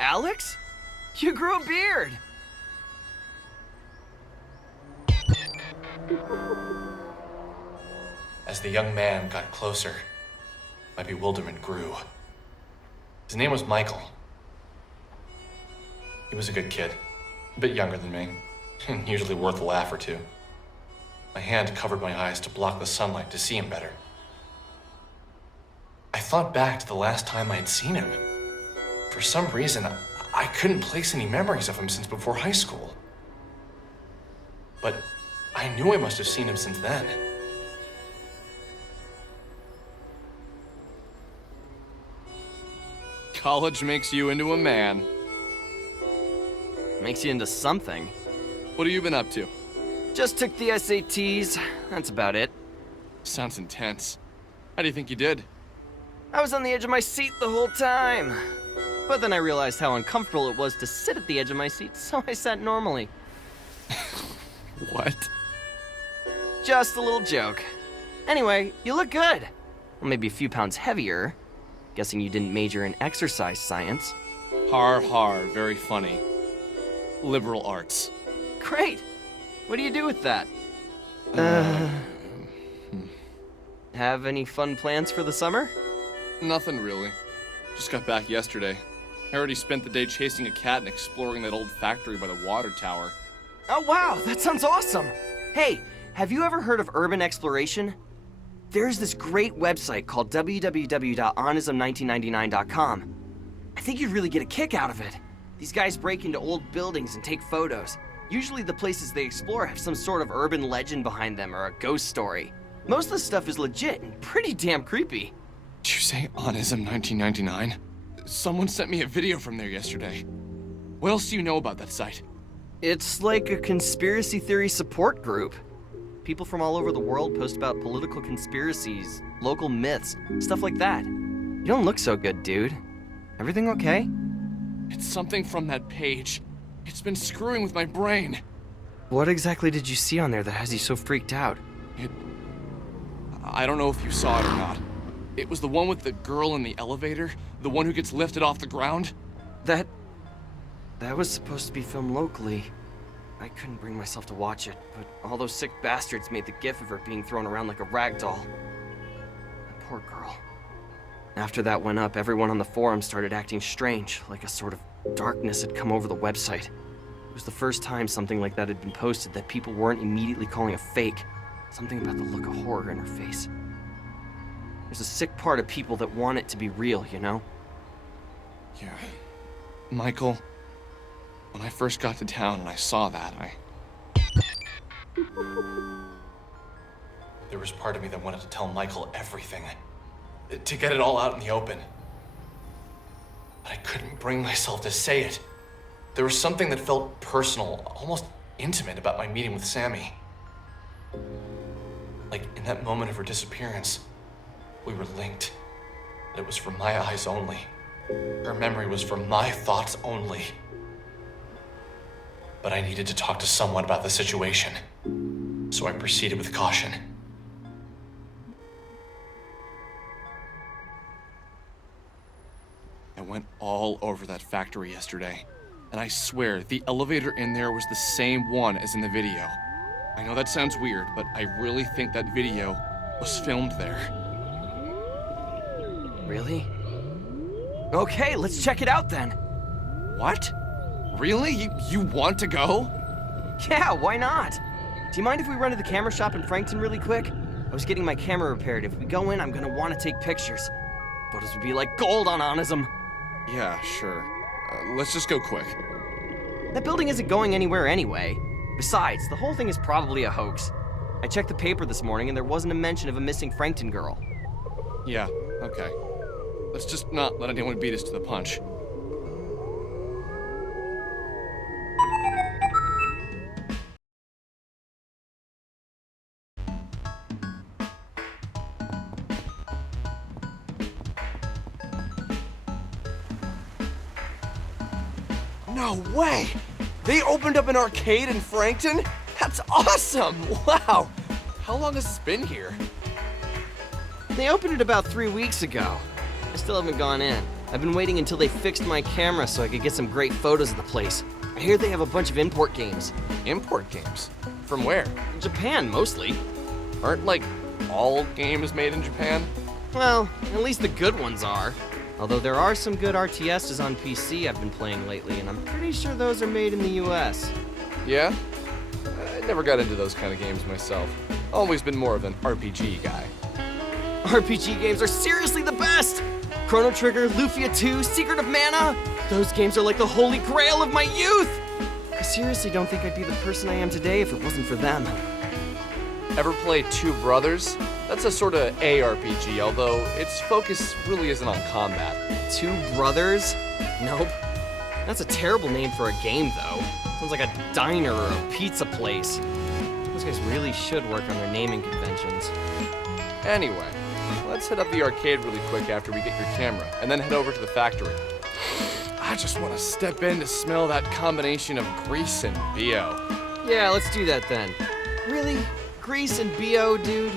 Alex? You grew a beard! As the young man got closer, my bewilderment grew. His name was Michael. He was a good kid, a bit younger than me, and usually worth a laugh or two. My hand covered my eyes to block the sunlight to see him better. I thought back to the last time I had seen him. For some reason, I couldn't place any memories of him since before high school. But I knew I must have seen him since then. College makes you into a man. Makes you into something. What have you been up to? Just took the SATs, that's about it. Sounds intense. How do you think you did? I was on the edge of my seat the whole time. But then I realized how uncomfortable it was to sit at the edge of my seat, so I sat normally. What? Just a little joke. Anyway, you look good. Well, maybe a few pounds heavier. Guessing you didn't major in exercise science. Har har, very funny. Liberal arts. Great! What do you do with that? Have any fun plans for the summer? Nothing really. Just got back yesterday. I already spent the day chasing a cat and exploring that old factory by the water tower. Oh wow, that sounds awesome! Hey, have you ever heard of urban exploration? There's this great website called www.onism1999.com. I think you'd really get a kick out of it. These guys break into old buildings and take photos. Usually the places they explore have some sort of urban legend behind them or a ghost story. Most of the stuff is legit and pretty damn creepy. Did you say Onism 1999? Someone sent me a video from there yesterday. What else do you know about that site? It's like a conspiracy theory support group. People from all over the world post about political conspiracies, local myths, stuff like that. You don't look so good, dude. Everything okay? It's something from that page. It's been screwing with my brain. What exactly did you see on there that has you so freaked out? I don't know if you saw it or not. It was the one with the girl in the elevator, the one who gets lifted off the ground. That was supposed to be filmed locally. I couldn't bring myself to watch it, but all those sick bastards made the gif of her being thrown around like a rag doll. That poor girl. After that went up, everyone on the forum started acting strange, like a sort of darkness had come over the website. It was the first time something like that had been posted that people weren't immediately calling a fake. Something about the look of horror in her face. There's a sick part of people that want it to be real, you know? Yeah. Michael, when I first got to town and I saw that, There was part of me that wanted to tell Michael everything. To get it all out in the open. But I couldn't bring myself to say it. There was something that felt personal, almost intimate about my meeting with Sammy. Like in that moment of her disappearance, we were linked. But it was from my eyes only. Her memory was from my thoughts only. But I needed to talk to someone about the situation. So I proceeded with caution. I went all over that factory yesterday, and I swear the elevator in there was the same one as in the video. I know that sounds weird, but I really think that video was filmed there. Really? Okay, let's check it out then. What? Really? You want to go? Yeah, why not? Do you mind if we run to the camera shop in Frankton really quick? I was getting my camera repaired. If we go in, I'm gonna want to take pictures. Photos would be like gold on Onism. Yeah, sure. Let's just go quick. That building isn't going anywhere anyway. Besides, the whole thing is probably a hoax. I checked the paper this morning and there wasn't a mention of a missing Frankton girl. Yeah, okay. Let's just not let anyone beat us to the punch. No way! They opened up an arcade in Frankton? That's awesome! Wow! How long has this been here? They opened it about 3 weeks ago. I still haven't gone in. I've been waiting until they fixed my camera so I could get some great photos of the place. I hear they have a bunch of import games. Import games? From where? Japan, mostly. Aren't, like, all games made in Japan? Well, at least the good ones are. Although there are some good RTSs on PC I've been playing lately, and I'm pretty sure those are made in the US. Yeah? I never got into those kind of games myself. Always been more of an RPG guy. RPG games are seriously the best! Chrono Trigger, Lufia 2, Secret of Mana! Those games are like the holy grail of my youth! I seriously don't think I'd be the person I am today if it wasn't for them. Ever play Two Brothers? That's a sort of ARPG, although its focus really isn't on combat. Two Brothers? Nope. That's a terrible name for a game, though. Sounds like a diner or a pizza place. Those guys really should work on their naming conventions. Anyway, let's hit up the arcade really quick after we get your camera, and then head over to the factory. I just want to step in to smell that combination of grease and BO. Yeah, let's do that then. Really? Grease and BO, dude?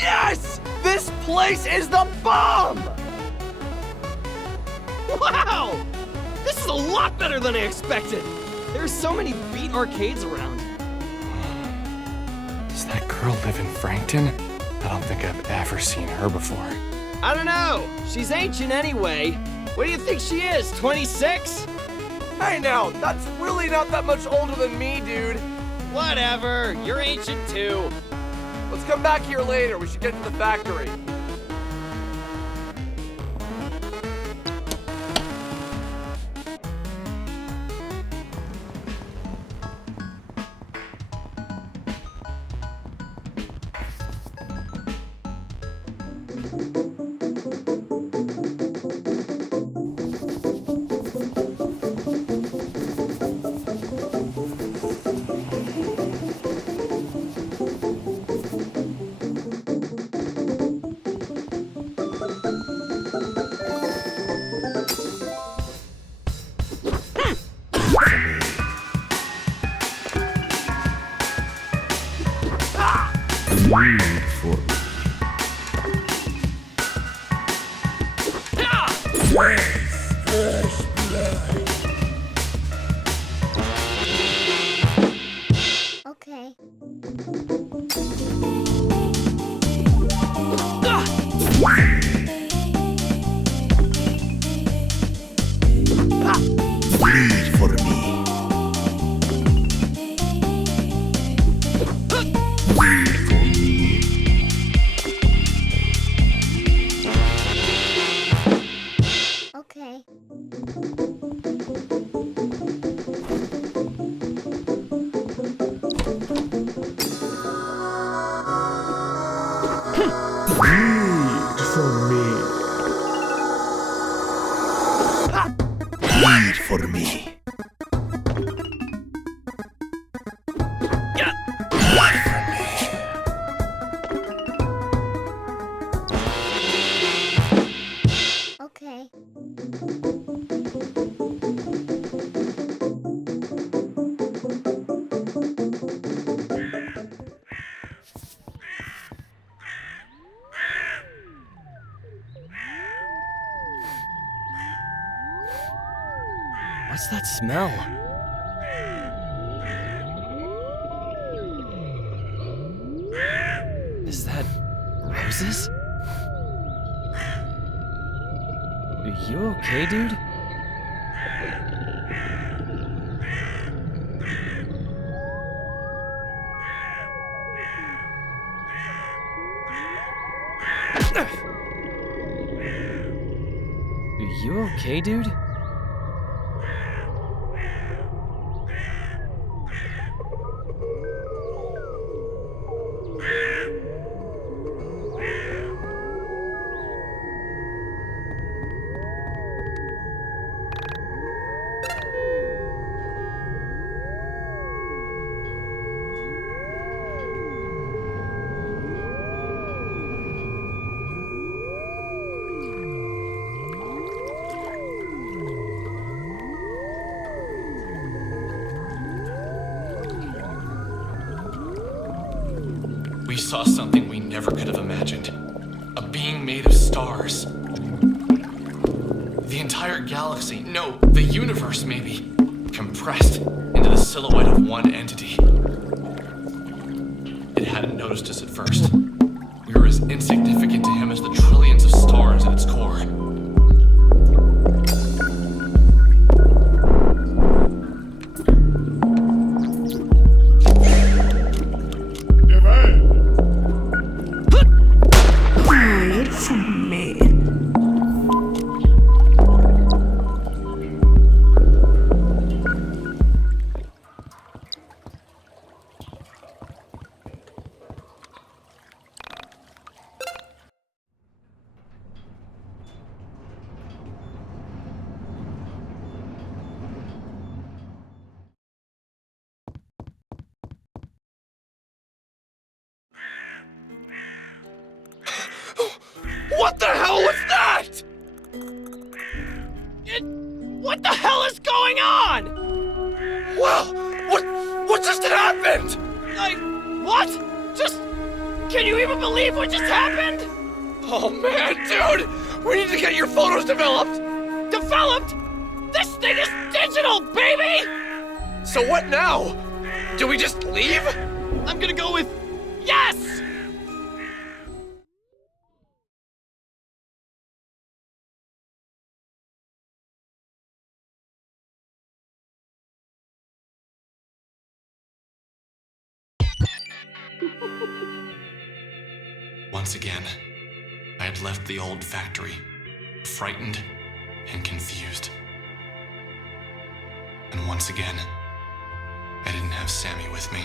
Yes! This place is the bomb! Wow! This is a lot better than I expected! There's so many beat arcades around. Does that girl live in Frankton? I don't think I've ever seen her before. I don't know. She's ancient anyway. What do you think she is, 26? Hey now, that's really not that much older than me, dude. Whatever, you're ancient too. Let's come back here later. We should get to the factory. Okay. Bleed for me. Okay. Bleed for me. Bleed for me. Okay. What's that smell? Is that roses? Are you okay, dude? Are you okay, dude? We saw something we never could have imagined. A being made of stars. The entire galaxy, no, the universe maybe, compressed into the silhouette of one entity. It hadn't noticed us at first. We were as insignificant to him as the trillions of stars at its core. Bleed for me. What the hell was that? What the hell is going on? Wow! What just happened? What? Just Can you even believe what just happened? Oh man, dude! We need to get your photos developed! Developed? This thing is digital, baby! So what now? Do we just leave? I'm gonna go with yes! Once again, I had left the old factory, frightened and confused. And once again, I didn't have Sammy with me.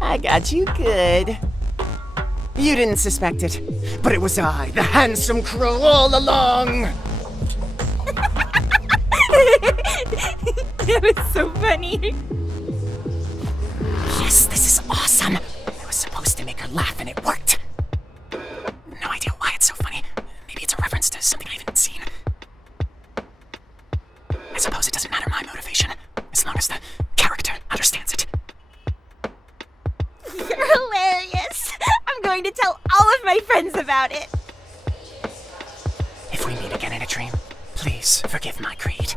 I got you good. You didn't suspect it, but it was I, the handsome Krow, all along! That was so funny. Yes, this is awesome! I was supposed to make her laugh and it worked. No idea why it's so funny. Maybe it's a reference to something I haven't seen. I suppose it doesn't matter my motivation, as long as the character understands it. You're hilarious. I'm going to tell all of my friends about it. If we meet again in a dream, please forgive my creed.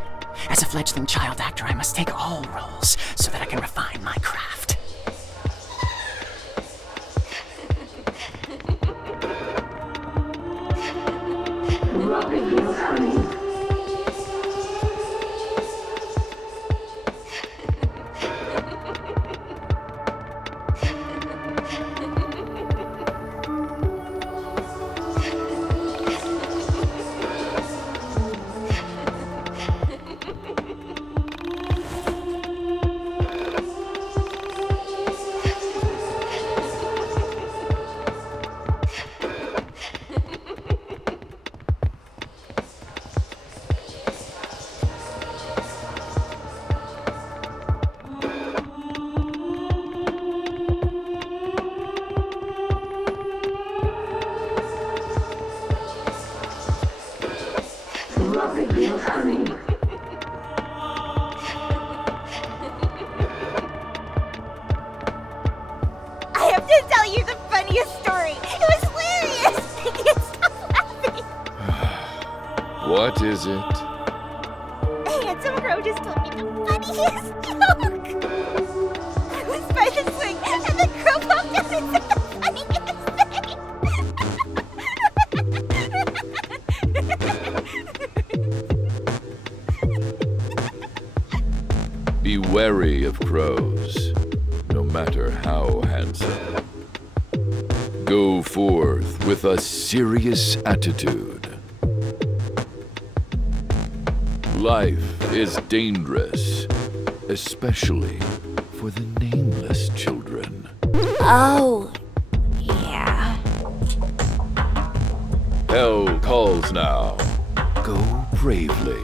As a fledgling child actor, I must take all roles so that I can refine my craft. What is it? Handsome Crow just told me the funniest joke. I was by the swing, and the crow popped out and said the funniest thing. Be wary of crows, no matter how handsome. Go forth with a serious attitude. Life is dangerous, especially for the nameless children. Oh, yeah. Hell calls now. Go bravely.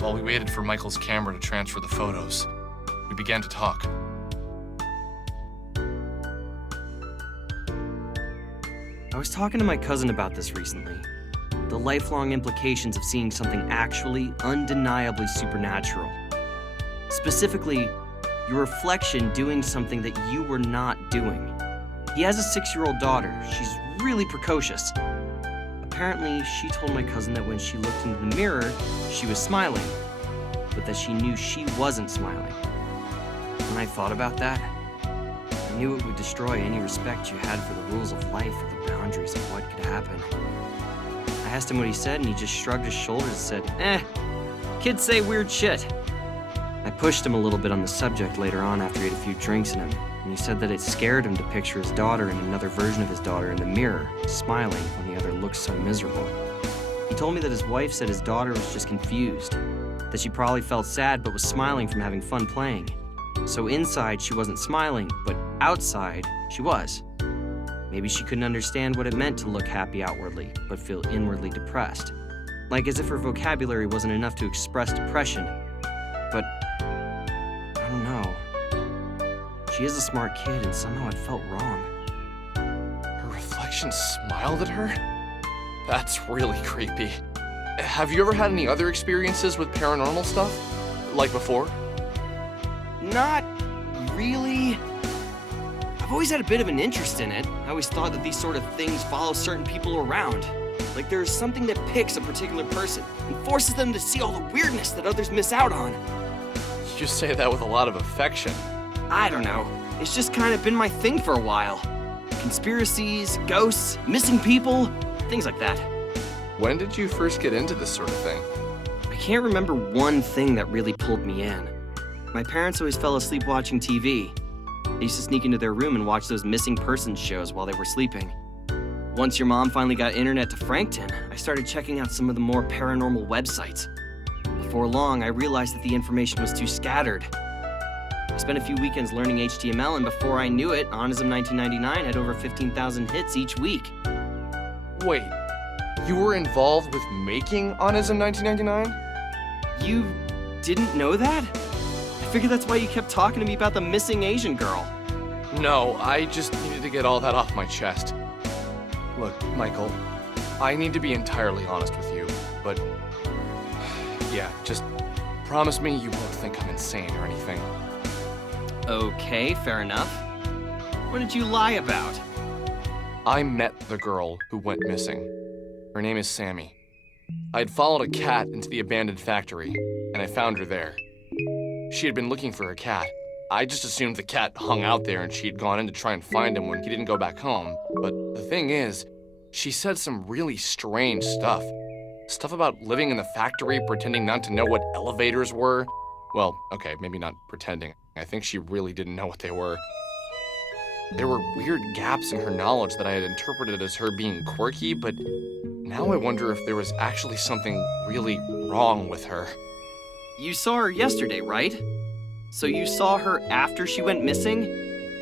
While we waited for Michael's camera to transfer the photos, we began to talk. I was talking to my cousin about this recently. The lifelong implications of seeing something actually, undeniably supernatural. Specifically, your reflection doing something that you were not doing. He has a 6-year-old daughter. She's really precocious. Apparently, she told my cousin that when she looked into the mirror, she was smiling, but that she knew she wasn't smiling. When I thought about that, I knew it would destroy any respect you had for the rules of life or the boundaries of what could happen. I asked him what he said, and he just shrugged his shoulders and said, kids say weird shit. I pushed him a little bit on the subject later on after he had a few drinks in him, and he said that it scared him to picture his daughter and another version of his daughter in the mirror, smiling when the other looked so miserable. He told me that his wife said his daughter was just confused, that she probably felt sad but was smiling from having fun playing. So inside she wasn't smiling, but outside she was. Maybe she couldn't understand what it meant to look happy outwardly, but feel inwardly depressed. Like as if her vocabulary wasn't enough to express depression. But I don't know. She is a smart kid, and somehow it felt wrong. Her reflection smiled at her? That's really creepy. Have you ever had any other experiences with paranormal stuff? Like before? Not really. I've always had a bit of an interest in it. I always thought that these sort of things follow certain people around. Like there's something that picks a particular person and forces them to see all the weirdness that others miss out on. You just say that with a lot of affection. I don't know. It's just kind of been my thing for a while. Conspiracies, ghosts, missing people, things like that. When did you first get into this sort of thing? I can't remember one thing that really pulled me in. My parents always fell asleep watching TV. They used to sneak into their room and watch those missing persons shows while they were sleeping. Once your mom finally got internet to Frankton, I started checking out some of the more paranormal websites. Before long, I realized that the information was too scattered. I spent a few weekends learning HTML, and before I knew it, Onism 1999 had over 15,000 hits each week. Wait, you were involved with making Onism 1999? You didn't know that? I figured that's why you kept talking to me about the missing Asian girl. No, I just needed to get all that off my chest. Look, Michael, I need to be entirely honest with you, but yeah, just promise me you won't think I'm insane or anything. Okay, fair enough. What did you lie about? I met the girl who went missing. Her name is Sammy. I'd followed a cat into the abandoned factory, and I found her there. She had been looking for her cat. I just assumed the cat hung out there and she had gone in to try and find him when he didn't go back home. But the thing is, she said some really strange stuff. Stuff about living in the factory, pretending not to know what elevators were. Well, okay, maybe not pretending. I think she really didn't know what they were. There were weird gaps in her knowledge that I had interpreted as her being quirky, but now I wonder if there was actually something really wrong with her. You saw her yesterday, right? So you saw her after she went missing?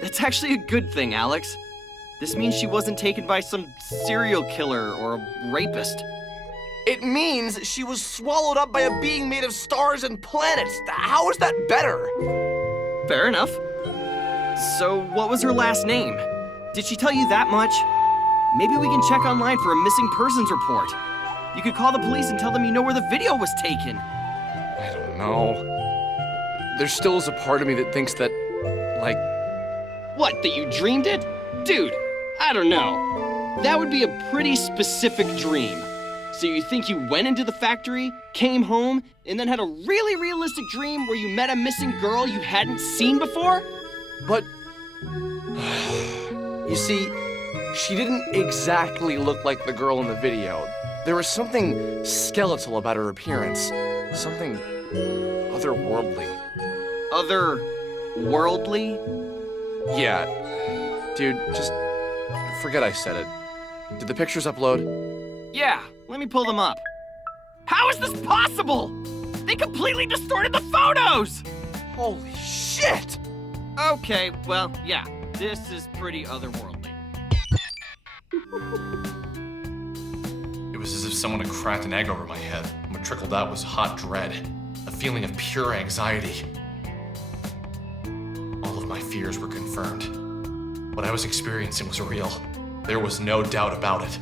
That's actually a good thing, Alex. This means she wasn't taken by some serial killer or a rapist. It means she was swallowed up by a being made of stars and planets. How is that better? Fair enough. So what was her last name? Did she tell you that much? Maybe we can check online for a missing persons report. You could call the police and tell them you know where the video was taken. I don't know. There still is a part of me that thinks that, like... What, that you dreamed it? Dude, I don't know. That would be a pretty specific dream. So you think you went into the factory, came home, and then had a really realistic dream where you met a missing girl you hadn't seen before? But... you see, she didn't exactly look like the girl in the video. There was something skeletal about her appearance. Something otherworldly. Otherworldly? Yeah. Dude, just forget I said it. Did the pictures upload? Yeah, let me pull them up. How is this possible? They completely distorted the photos! Holy shit! Okay, well, yeah, this is pretty otherworldly. It was as if someone had cracked an egg over my head, and what trickled out was hot dread, a feeling of pure anxiety. All of my fears were confirmed. What I was experiencing was real. There was no doubt about it.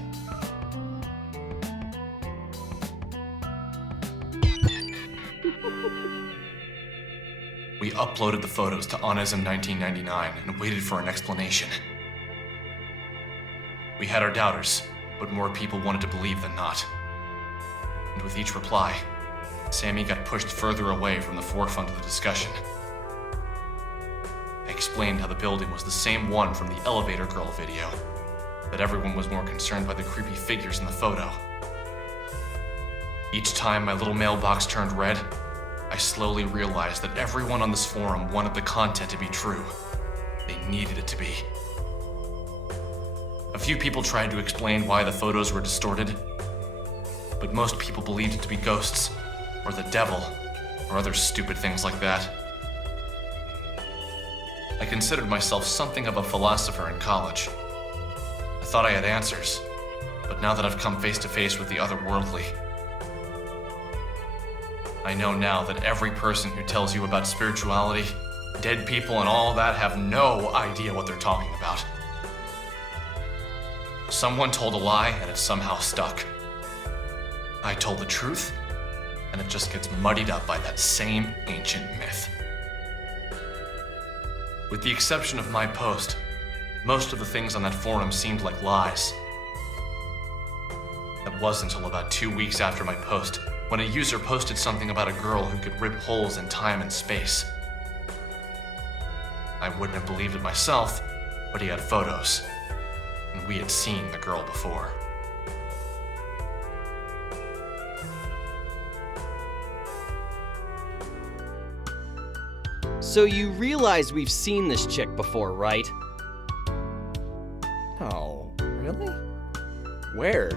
We uploaded the photos to Onism 1999 and waited for an explanation. We had our doubters, but more people wanted to believe than not. And with each reply, Sammy got pushed further away from the forefront of the discussion. I explained how the building was the same one from the elevator girl video, that everyone was more concerned by the creepy figures in the photo. Each time my little mailbox turned red, I slowly realized that everyone on this forum wanted the content to be true. They needed it to be. A few people tried to explain why the photos were distorted, but most people believed it to be ghosts, or the devil, or other stupid things like that. I considered myself something of a philosopher in college. I thought I had answers, but now that I've come face to face with the otherworldly, I know now that every person who tells you about spirituality, dead people, and all that have no idea what they're talking about. Someone told a lie and it somehow stuck. I told the truth, and it just gets muddied up by that same ancient myth. With the exception of my post, most of the things on that forum seemed like lies. That was until about 2 weeks after my post, when a user posted something about a girl who could rip holes in time and space. I wouldn't have believed it myself, but he had photos, and we had seen the girl before. So you realize we've seen this chick before, right? Oh, really? Where?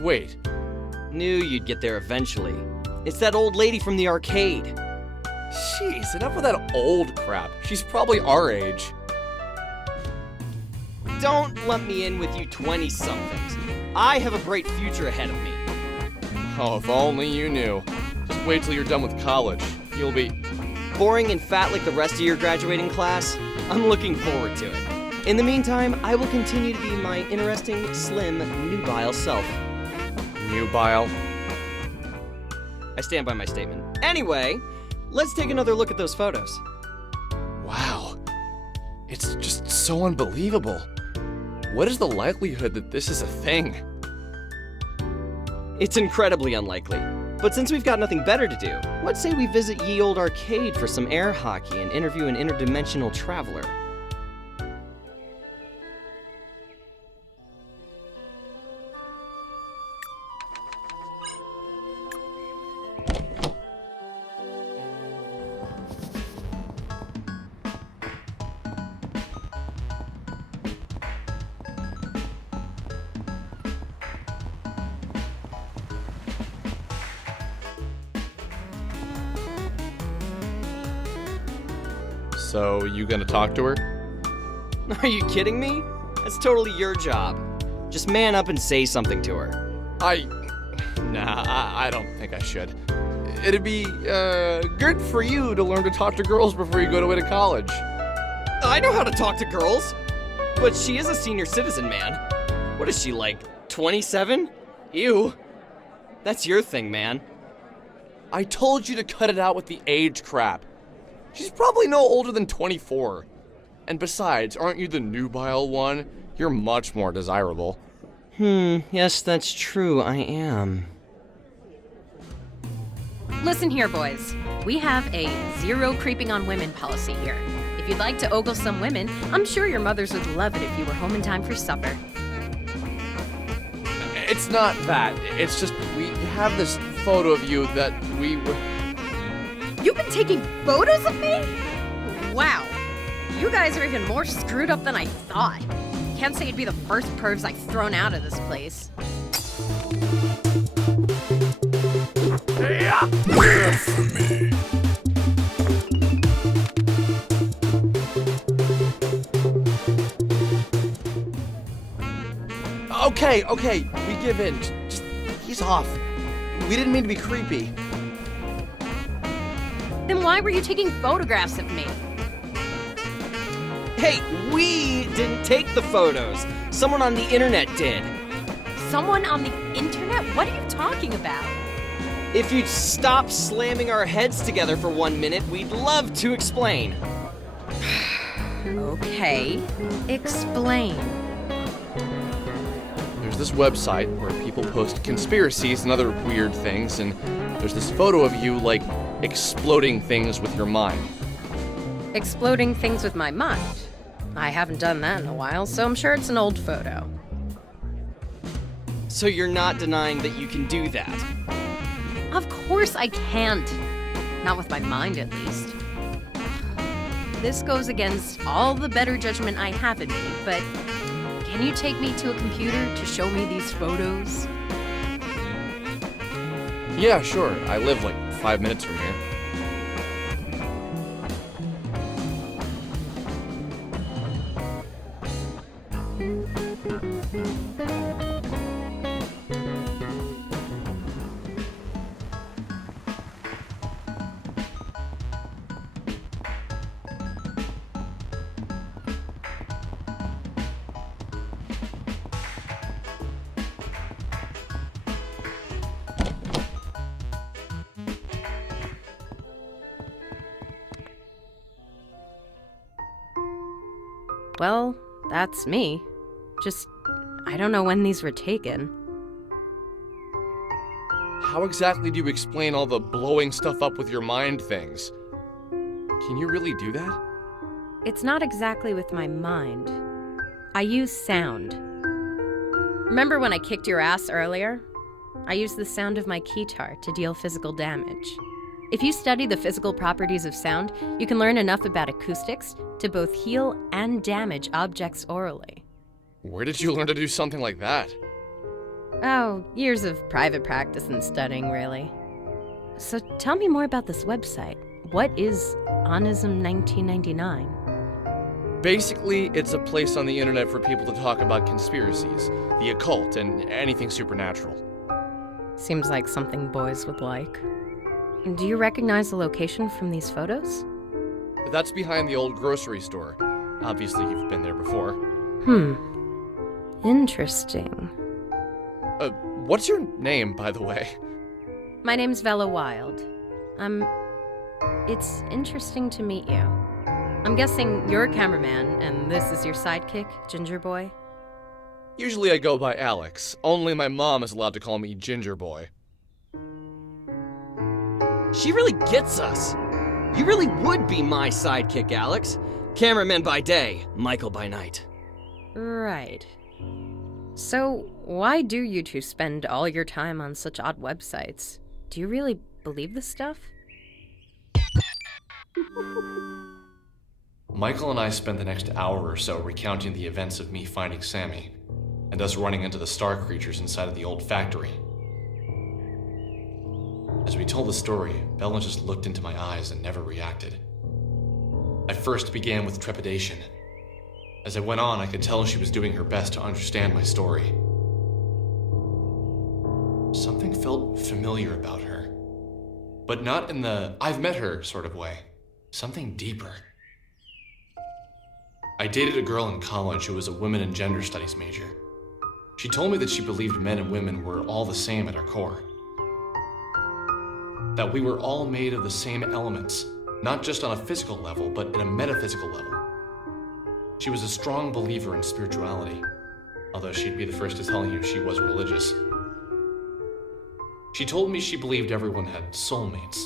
Wait. Knew you'd get there eventually. It's that old lady from the arcade. Jeez, enough with that old crap. She's probably our age. Don't lump me in with you 20-somethings. I have a bright future ahead of me. Oh, if only you knew. Just wait till you're done with college. You'll be... Boring and fat like the rest of your graduating class? I'm looking forward to it. In the meantime, I will continue to be my interesting, slim, nubile self. Nubile? I stand by my statement. Anyway, let's take another look at those photos. Wow. It's just so unbelievable. What is the likelihood that this is a thing? It's incredibly unlikely. But since we've got nothing better to do, let's say we visit Ye Olde Arcade for some air hockey and interview an interdimensional traveler. So, you gonna talk to her? Are you kidding me? That's totally your job. Just man up and say something to her. Nah, I don't think I should. It'd be, good for you to learn to talk to girls before you go away to college. I know how to talk to girls. But she is a senior citizen, man. What is she, like, 27? Ew. That's your thing, man. I told you to cut it out with the age crap. She's probably no older than 24. And besides, aren't you the nubile one? You're much more desirable. Yes, that's true, I am. Listen here, boys. We have a zero creeping on women policy here. If you'd like to ogle some women, I'm sure your mothers would love it if you were home in time for supper. It's not that. It's just we have this photo of you that we... You've been taking photos of me? Wow. You guys are even more screwed up than I thought. Can't say you'd be the first pervs I've thrown out of this place. Wait for me. Okay, we give in. Just he's off. We didn't mean to be creepy. Then why were you taking photographs of me? Hey, we didn't take the photos. Someone on the internet did. Someone on the internet? What are you talking about? If you'd stop slamming our heads together for 1 minute, we'd love to explain. Okay, explain. There's this website where people post conspiracies and other weird things, and there's this photo of you, like, exploding things with your mind. Exploding things with my mind. I haven't done that in a while, so I'm sure it's an old photo. So you're not denying that you can do that? Of course I can't. Not with my mind, at least. This goes against all the better judgment I have in me, but can you take me to a computer to show me these photos? Yeah, sure. I live like 5 minutes from here. Well, that's me. Just, I don't know when these were taken. How exactly do you explain all the blowing stuff up with your mind things? Can you really do that? It's not exactly with my mind. I use sound. Remember when I kicked your ass earlier? I used the sound of my keytar to deal physical damage. If you study the physical properties of sound, you can learn enough about acoustics to both heal and damage objects orally. Where did you learn to do something like that? Oh, years of private practice and studying, really. So tell me more about this website. What is Onism 1999? Basically, it's a place on the internet for people to talk about conspiracies, the occult, and anything supernatural. Seems like something boys would like. Do you recognize the location from these photos? That's behind the old grocery store. Obviously, you've been there before. Interesting. What's your name, by the way? My name's Vella Wild. It's interesting to meet you. I'm guessing you're a cameraman, and this is your sidekick, Ginger Boy? Usually I go by Alex. Only my mom is allowed to call me Ginger Boy. She really gets us. You really would be my sidekick, Alex. Cameraman by day, Michael by night. Right. So, why do you two spend all your time on such odd websites? Do you really believe this stuff? Michael and I spent the next hour or so recounting the events of me finding Sammy, and us running into the star creatures inside of the old factory. As we told the story, Bella just looked into my eyes and never reacted. I first began with trepidation. As I went on, I could tell she was doing her best to understand my story. Something felt familiar about her, but not in the I've met her sort of way. Something deeper. I dated a girl in college who was a women and gender studies major. She told me that she believed men and women were all the same at our core. That we were all made of the same elements, not just on a physical level, but in a metaphysical level. She was a strong believer in spirituality, although she'd be the first to tell you she was religious. She told me she believed everyone had soulmates,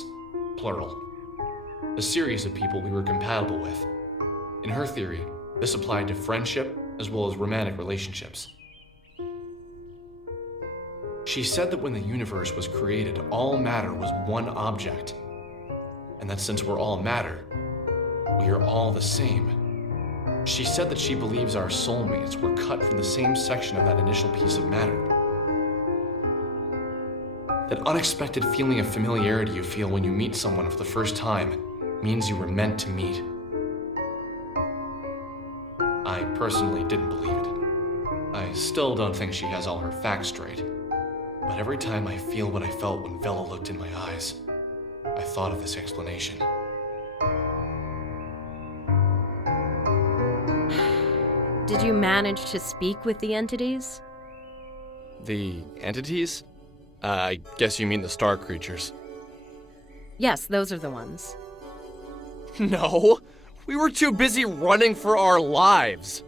plural, a series of people we were compatible with. In her theory, this applied to friendship as well as romantic relationships. She said that when the universe was created, all matter was one object, and that since we're all matter, we are all the same. She said that she believes our soulmates were cut from the same section of that initial piece of matter. That unexpected feeling of familiarity you feel when you meet someone for the first time means you were meant to meet. I personally didn't believe it. I still don't think she has all her facts straight. But every time I feel what I felt when Vella looked in my eyes, I thought of this explanation. Did you manage to speak with the entities? The entities? I guess you mean the star creatures. Yes, those are the ones. No, we were too busy running for our lives.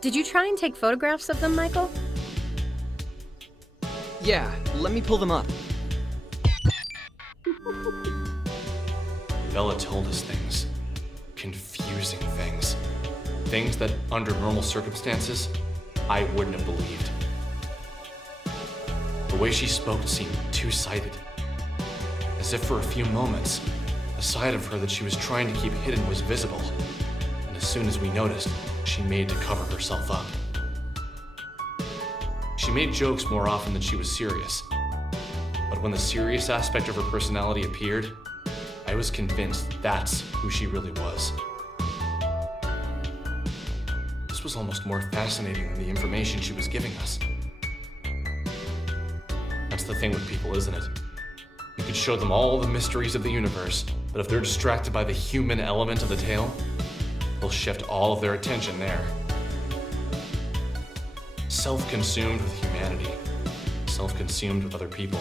Did you try and take photographs of them, Michael? Yeah, let me pull them up. Vella told us things. Confusing things. Things that, under normal circumstances, I wouldn't have believed. The way she spoke seemed two-sided. As if for a few moments, a side of her that she was trying to keep hidden was visible. And as soon as we noticed, she made to cover herself up. She made jokes more often than she was serious. But when the serious aspect of her personality appeared, I was convinced that's who she really was. This was almost more fascinating than the information she was giving us. That's the thing with people, isn't it? You could show them all the mysteries of the universe, but if they're distracted by the human element of the tale, they'll shift all of their attention there. Self-consumed with humanity. Self-consumed with other people.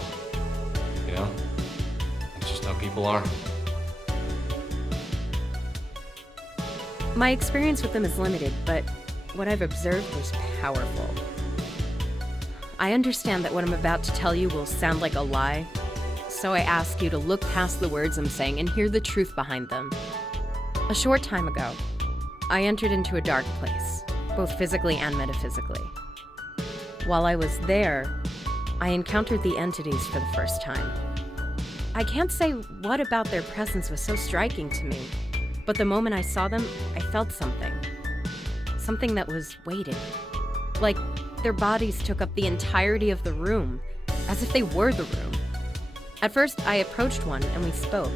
You know? That's just how people are. My experience with them is limited, but what I've observed was powerful. I understand that what I'm about to tell you will sound like a lie, so I ask you to look past the words I'm saying and hear the truth behind them. A short time ago, I entered into a dark place, both physically and metaphysically. While I was there, I encountered the entities for the first time. I can't say what about their presence was so striking to me, but the moment I saw them, I felt something. Something that was waiting. Like their bodies took up the entirety of the room, as if they were the room. At first, I approached one and we spoke.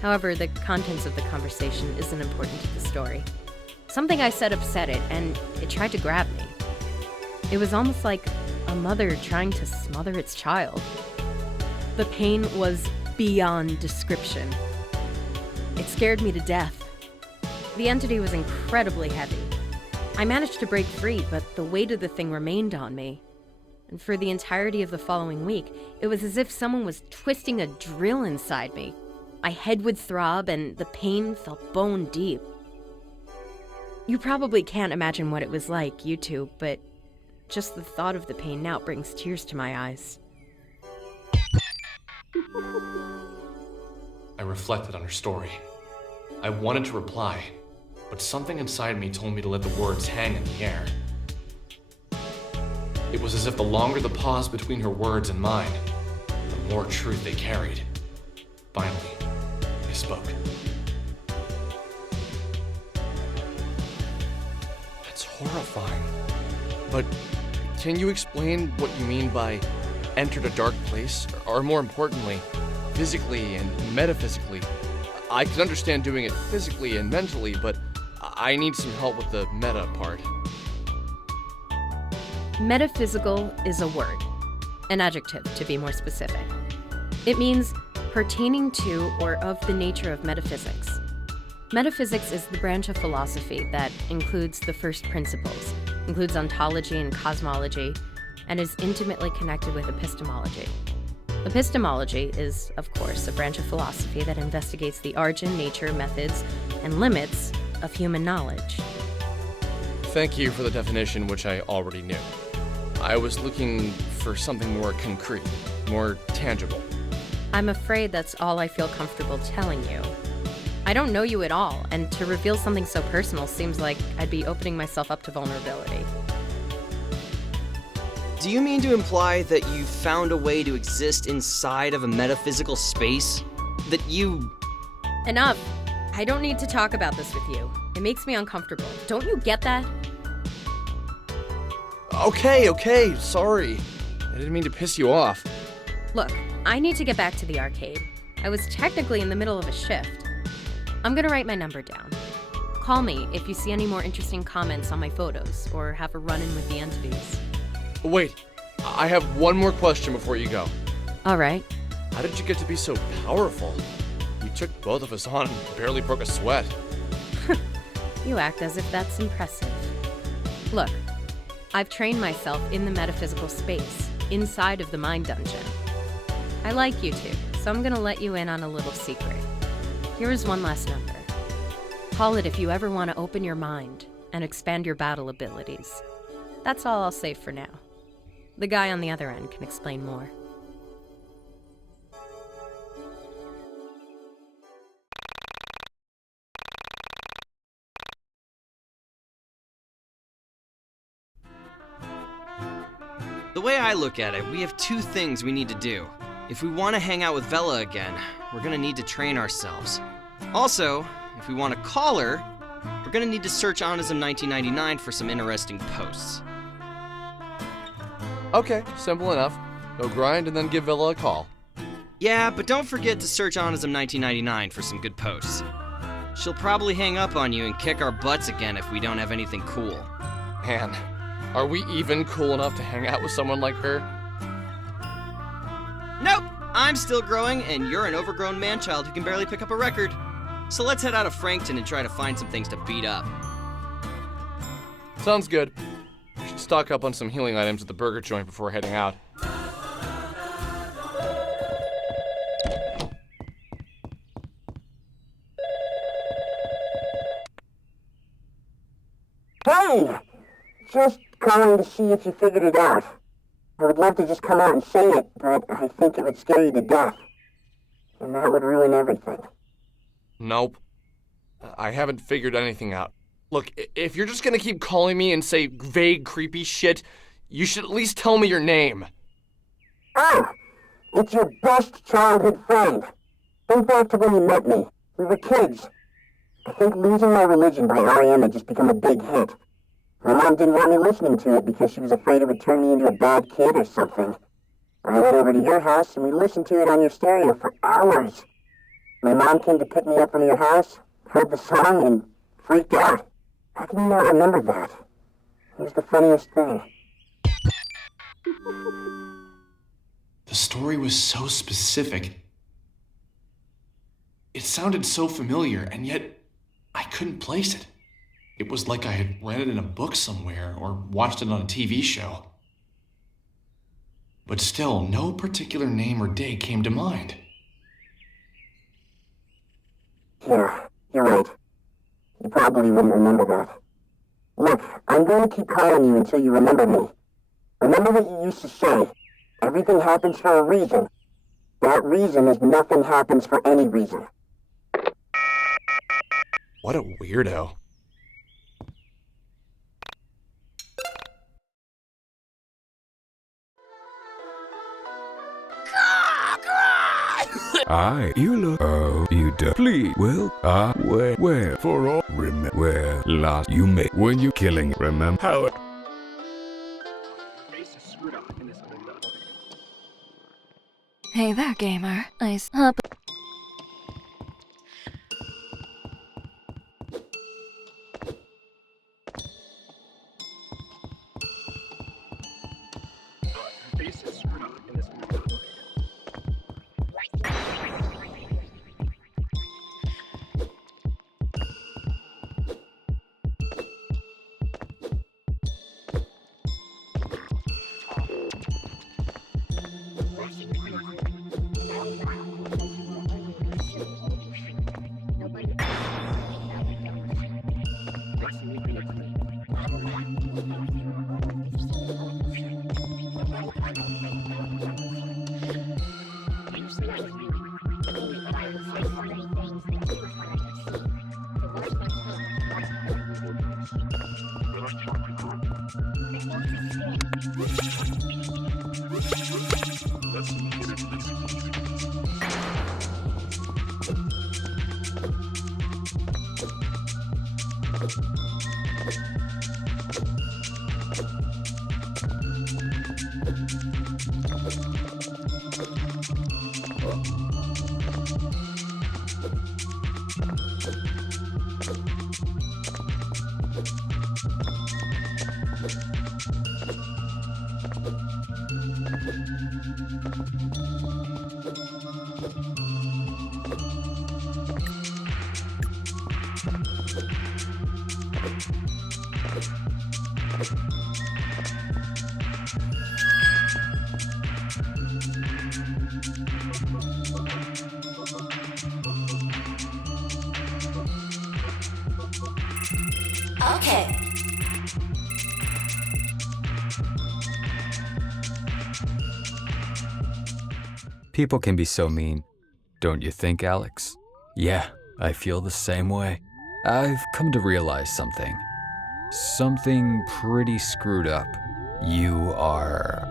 However, the contents of the conversation isn't important to the story. Something I said upset it, and it tried to grab me. It was almost like a mother trying to smother its child. The pain was beyond description. It scared me to death. The entity was incredibly heavy. I managed to break free, but the weight of the thing remained on me. And for the entirety of the following week, it was as if someone was twisting a drill inside me. My head would throb, and the pain felt bone deep. You probably can't imagine what it was like, you two, but just the thought of the pain now brings tears to my eyes. I reflected on her story. I wanted to reply, but something inside me told me to let the words hang in the air. It was as if the longer the pause between her words and mine, the more truth they carried. Finally, I spoke. That's horrifying. But can you explain what you mean by entered a dark place? Or more importantly, physically and metaphysically? I can understand doing it physically and mentally, but I need some help with the meta part. Metaphysical is a word, an adjective to be more specific. It means pertaining to or of the nature of metaphysics. Metaphysics is the branch of philosophy that includes the first principles, includes ontology and cosmology, and is intimately connected with epistemology. Epistemology is, of course, a branch of philosophy that investigates the origin, nature, methods, and limits of human knowledge. Thank you for the definition, which I already knew. I was looking for something more concrete, more tangible. I'm afraid that's all I feel comfortable telling you. I don't know you at all, and to reveal something so personal seems like I'd be opening myself up to vulnerability. Do you mean to imply that you found a way to exist inside of a metaphysical space? That you... Enough! I don't need to talk about this with you. It makes me uncomfortable. Don't you get that? Okay, sorry. I didn't mean to piss you off. Look, I need to get back to the arcade. I was technically in the middle of a shift. I'm gonna write my number down. Call me if you see any more interesting comments on my photos, or have a run-in with the entities. Wait, I have one more question before you go. All right. How did you get to be so powerful? You took both of us on and barely broke a sweat. You act as if that's impressive. Look, I've trained myself in the metaphysical space. inside of the mind dungeon. I like you two, so I'm gonna let you in on a little secret. Here is one last number. Call it if you ever want to open your mind and expand your battle abilities. That's all I'll say for now. The guy on the other end can explain more. The way I look at it, we have two things we need to do. If we want to hang out with Vella again, we're gonna need to train ourselves. Also, if we want to call her, we're gonna need to search Onism 1999 for some interesting posts. Okay, simple enough. Go grind and then give Vella a call. Yeah, but don't forget to search Onism 1999 for some good posts. She'll probably hang up on you and kick our butts again if we don't have anything cool. Man, are we even cool enough to hang out with someone like her? Nope! I'm still growing, and you're an overgrown man-child who can barely pick up a record. So let's head out of Frankton and try to find some things to beat up. Sounds good. We should stock up on some healing items at the burger joint before heading out. Hey! Just calling to see if you figured it out. I would love to just come out and say it, but I think it would scare you to death. And that would ruin everything. Nope. I haven't figured anything out. Look, if you're just gonna keep calling me and say vague, creepy shit, you should at least tell me your name. Oh! It's your best childhood friend. Think back to when you met me. We were kids. I think Losing My Religion by R.E.M. had just become a big hit. My mom didn't want me listening to it because she was afraid it would turn me into a bad kid or something. I went over to your house and we listened to it on your stereo for hours. My mom came to pick me up from your house, heard the song, and freaked out. How can you not remember that? It was the funniest thing. The story was so specific. It sounded so familiar, and yet I couldn't place it. It was like I had read it in a book somewhere or watched it on a TV show. But still, no particular name or date came to mind. Yeah, you're right. You probably wouldn't remember that. Look, I'm going to keep calling you until you remember me. Remember what you used to say. Everything happens for a reason. That reason is nothing happens for any reason. What a weirdo. You look. Oh, you do. Please. Well, where for all. Remember where last you met when you killing. Remember how it. Hey there, gamer. Nice. Up. Okay. People can be so mean, don't you think, Alex? Yeah, I feel the same way. I've come to realize something. Something pretty screwed up. You are,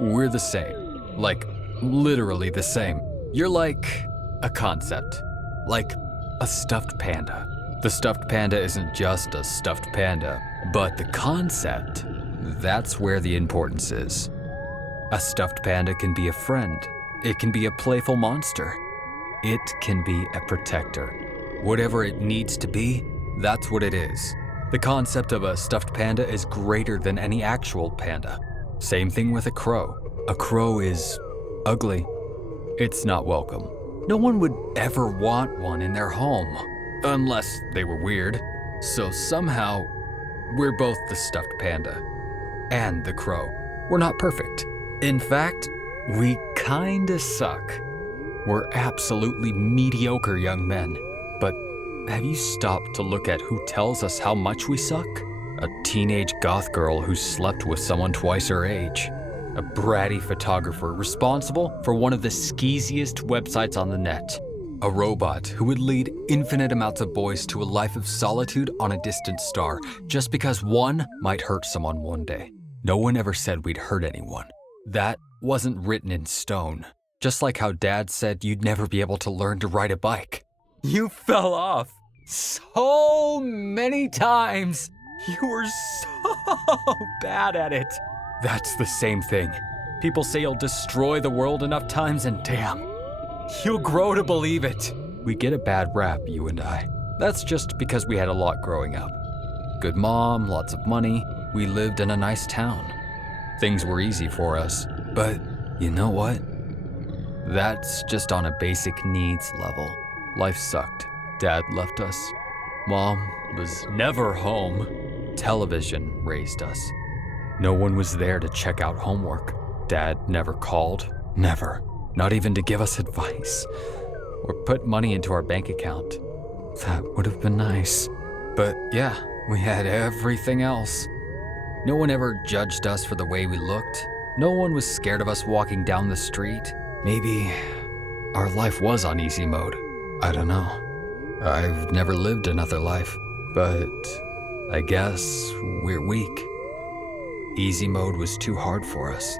we're the same. Like, literally the same. You're like a concept. Like a stuffed panda. The stuffed panda isn't just a stuffed panda, but the concept, that's where the importance is. A stuffed panda can be a friend. It can be a playful monster. It can be a protector. Whatever it needs to be, that's what it is. The concept of a stuffed panda is greater than any actual panda. Same thing with a crow. A crow is ugly. It's not welcome. No one would ever want one in their home, unless they were weird. So somehow, we're both the stuffed panda and the crow. We're not perfect. In fact, we kinda suck. We're absolutely mediocre young men. But have you stopped to look at who tells us how much we suck? A teenage goth girl who slept with someone twice her age. A bratty photographer responsible for one of the skeeziest websites on the net. A robot who would lead infinite amounts of boys to a life of solitude on a distant star just because one might hurt someone one day. No one ever said we'd hurt anyone. That wasn't written in stone. Just like how Dad said you'd never be able to learn to ride a bike. You fell off so many times. You were so bad at it. That's the same thing. People say you'll destroy the world enough times and damn, you'll grow to believe it. We get a bad rap, you and I. That's just because we had a lot growing up. Good mom, lots of money. We lived in a nice town. Things were easy for us. But you know what? That's just on a basic needs level. Life sucked. Dad left us. Mom was never home. Television raised us. No one was there to check out homework. Dad never called. Never. Not even to give us advice. Or put money into our bank account. That would have been nice. But yeah, we had everything else. No one ever judged us for the way we looked. No one was scared of us walking down the street. Maybe our life was on easy mode. I don't know. I've never lived another life, but I guess we're weak. Easy mode was too hard for us.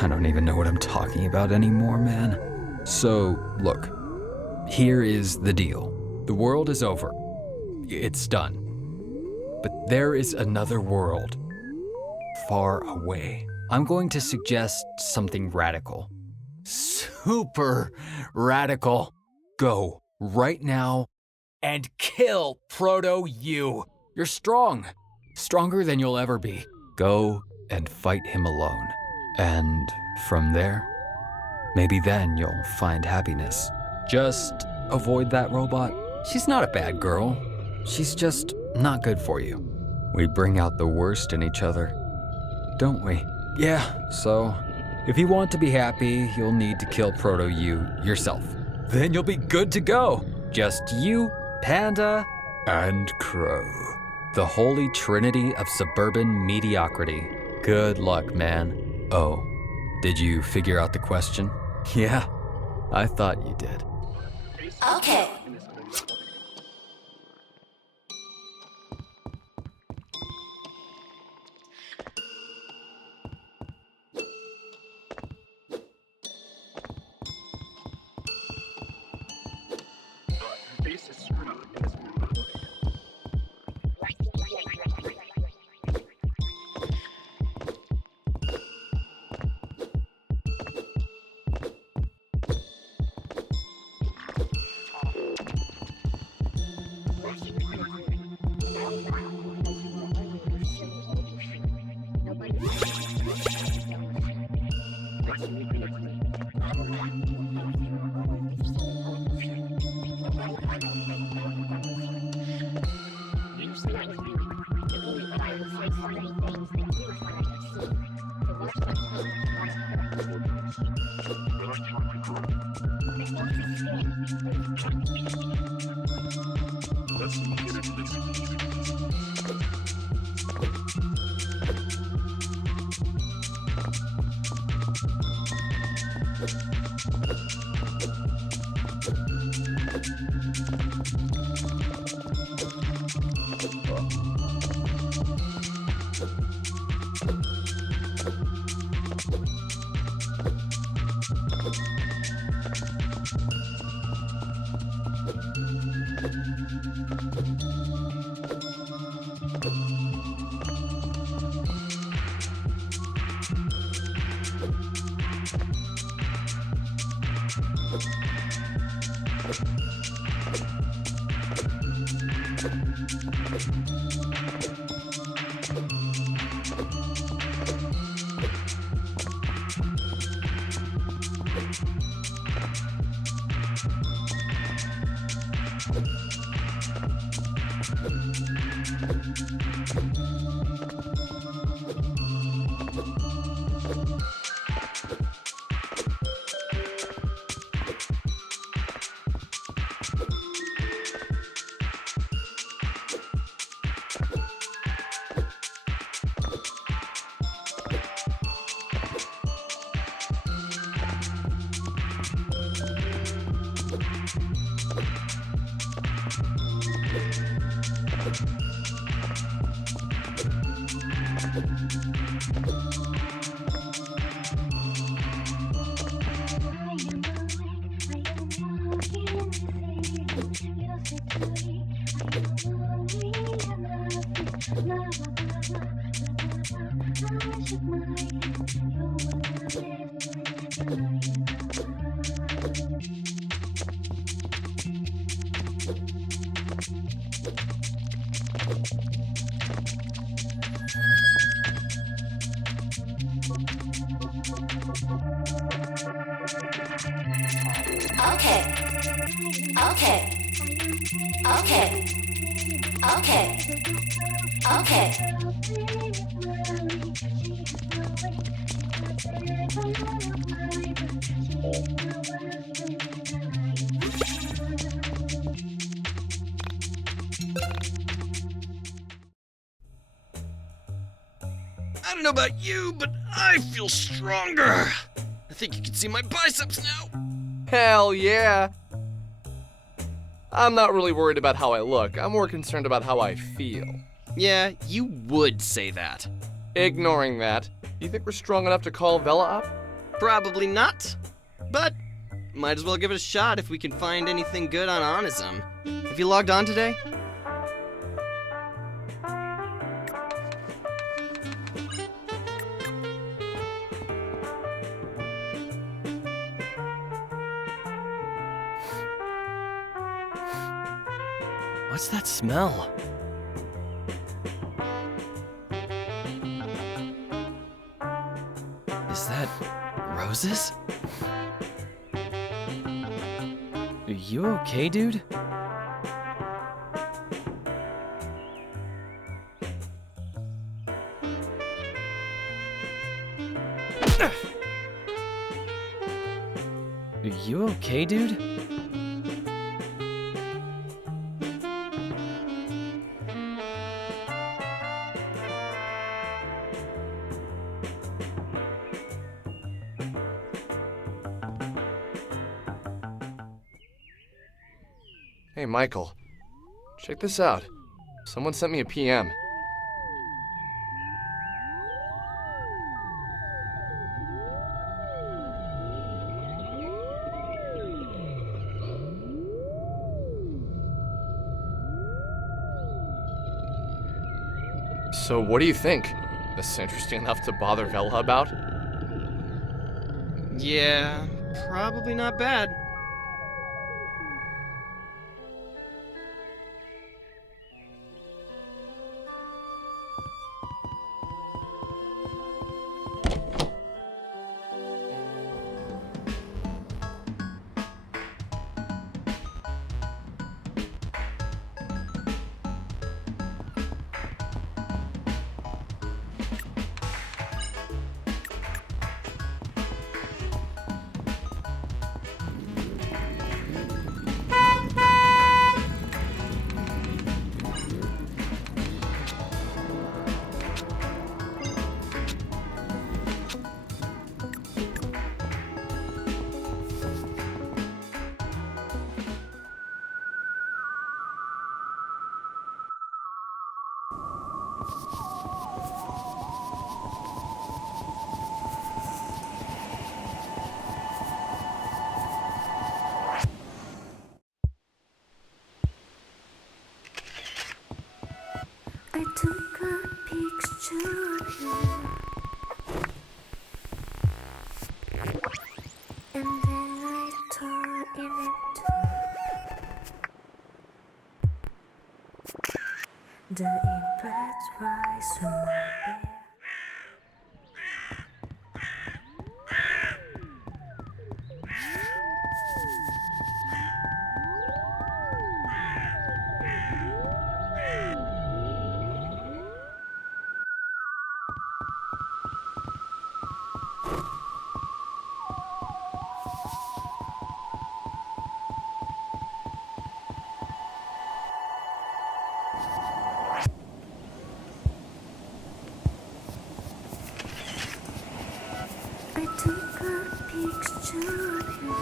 I don't even know what I'm talking about anymore, man. So, look, here is the deal. The world is over. It's done. But there is another world, far away. I'm going to suggest something radical. Super radical. Go right now and kill Proto-You. You're strong. Stronger than you'll ever be. Go and fight him alone. And from there, maybe then you'll find happiness. Just avoid that robot. She's not a bad girl. She's just not good for you. We bring out the worst in each other, don't we? Yeah, so if you want to be happy, you'll need to kill Proto-You yourself. Then you'll be good to go. Just you, Panda, and Krow. The holy trinity of suburban mediocrity. Good luck, man. Oh, did you figure out the question? Yeah, I thought you did. Okay. I don't know about you, but I feel stronger. I think you can see my biceps now. Hell yeah! I'm not really worried about how I look. I'm more concerned about how I feel. Yeah, you would say that. Ignoring that, you think we're strong enough to call Vella up? Probably not. But might as well give it a shot if we can find anything good on Onism. Have you logged on today? What's that smell? Is that roses? Are you okay, dude? Are you okay, dude? Hey, Michael. Check this out. Someone sent me a PM. So what do you think? This interesting enough to bother Vella about? Yeah, probably not bad. I took a picture of you, and then I tore in it too. The impacts rise from my hair. I took a picture of you,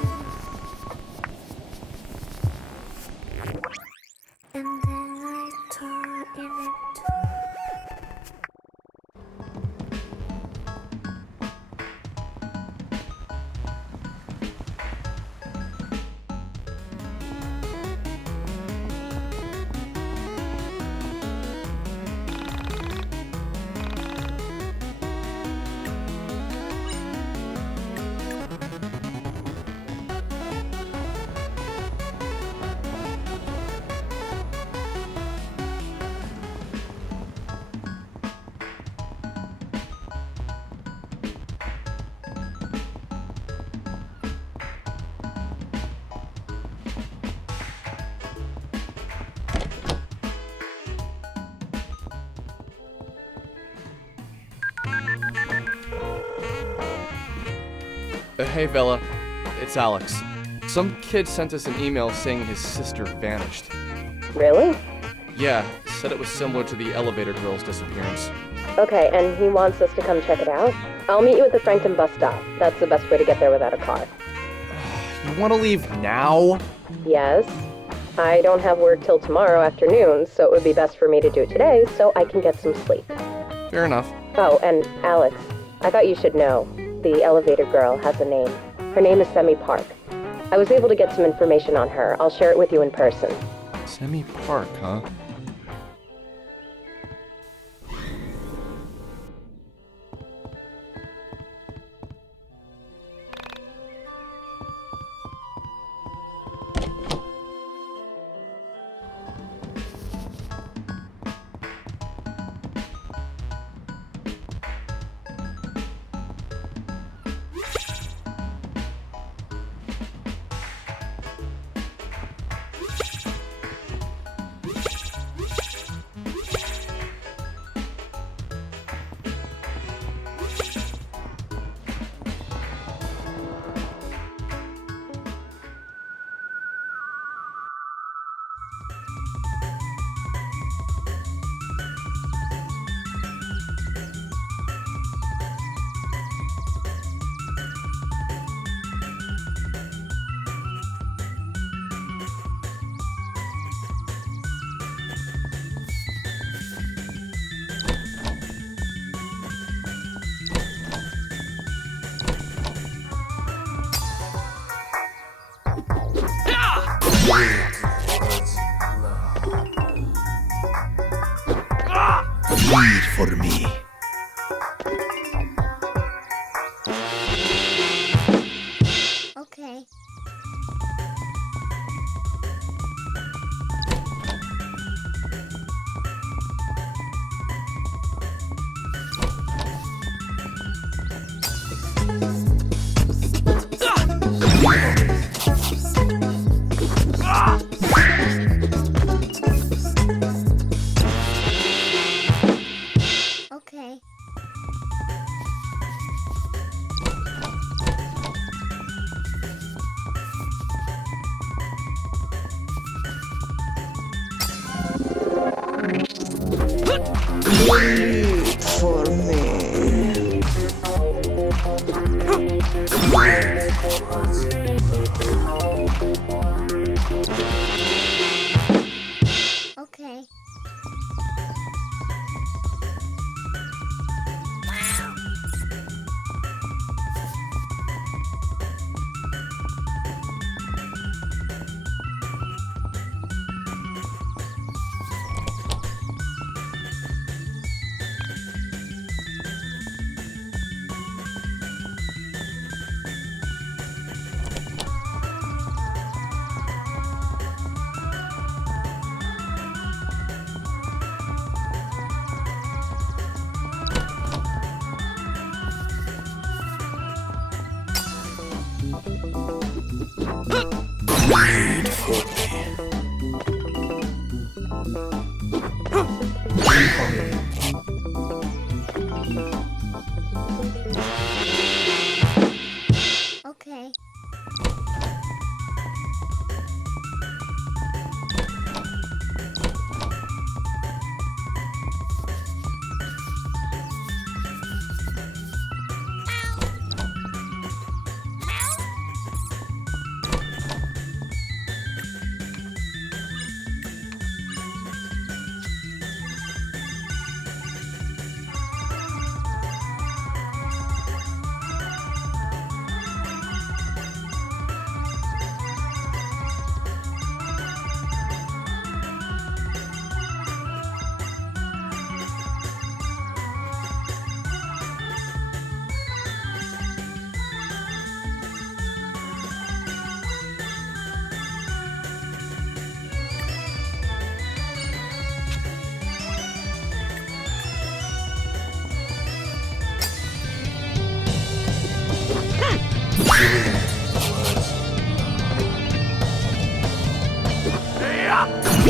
and then I tore in it too. Hey, Vella. It's Alex. Some kid sent us an email saying his sister vanished. Really? Yeah, said it was similar to the elevator girl's disappearance. Okay, and he wants us to come check it out? I'll meet you at the Frankton bus stop. That's the best way to get there without a car. You want to leave now? Yes. I don't have work till tomorrow afternoon, so it would be best for me to do it today so I can get some sleep. Fair enough. Oh, and Alex, I thought you should know. The elevator girl has a name. Her name is Semi Park. I was able to get some information on her. I'll share it with you in person. Semi Park, huh? Wait for me. Okay. Okay. Wait for me. Okay.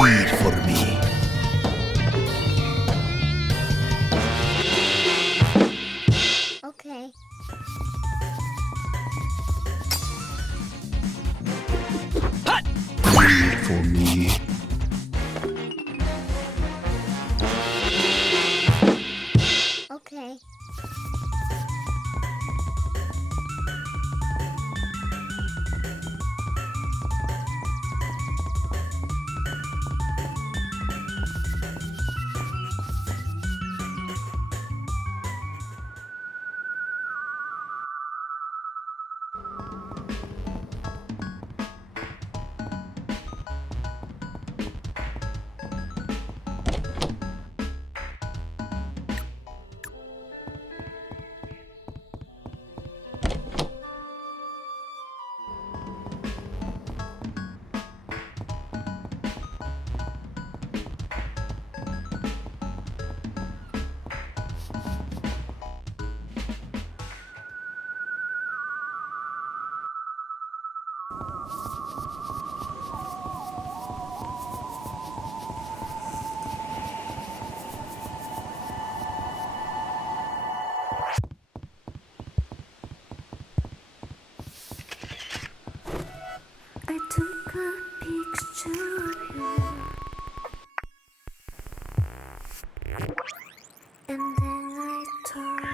Read for me. Okay. Read for me. Okay. I took a picture of you, and then I tore it.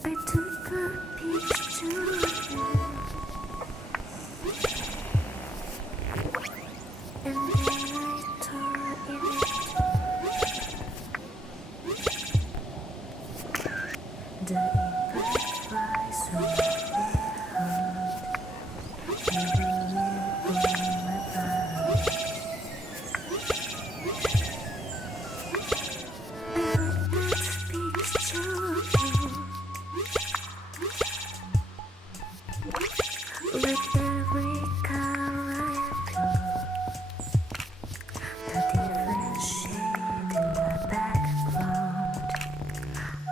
I took a picture of you, and then I tore it. The impact was so hard, even on my back. I like that picture of you. With every car I flew, the different shade in the background,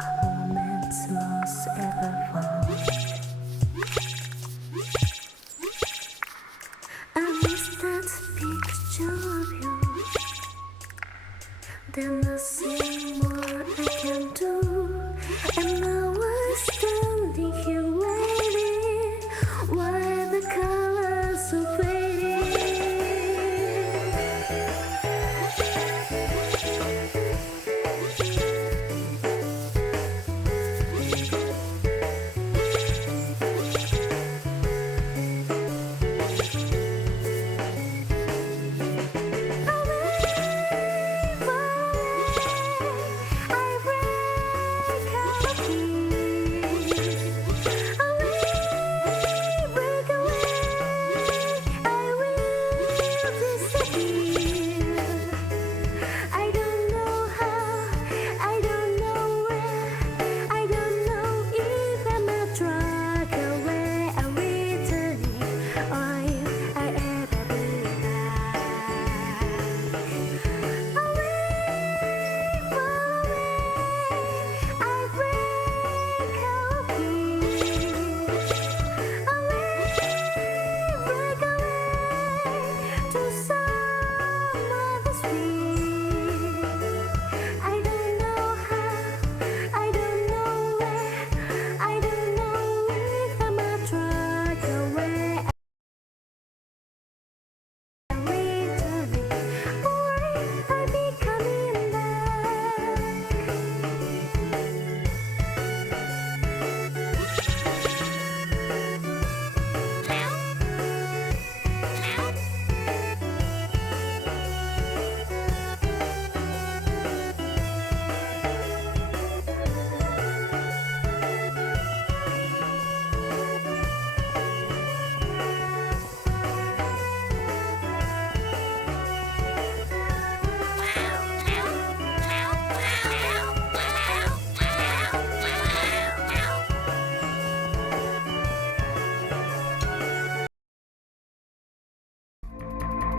a moment lost ever found. I miss that picture of you. There's nothing more I can do, and I was standing here waiting. Why the colors so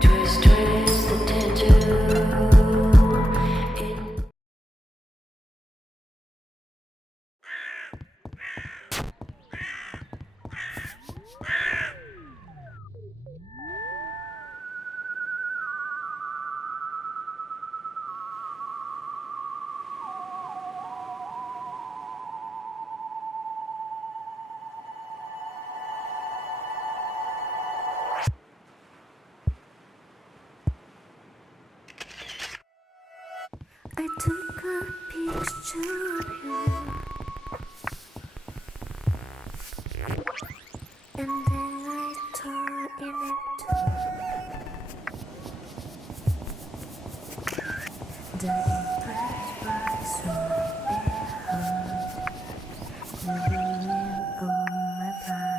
Twist, twist the tattoo. I took a picture of you, and then I tore in it too. The impressed by so heart, living on my blood.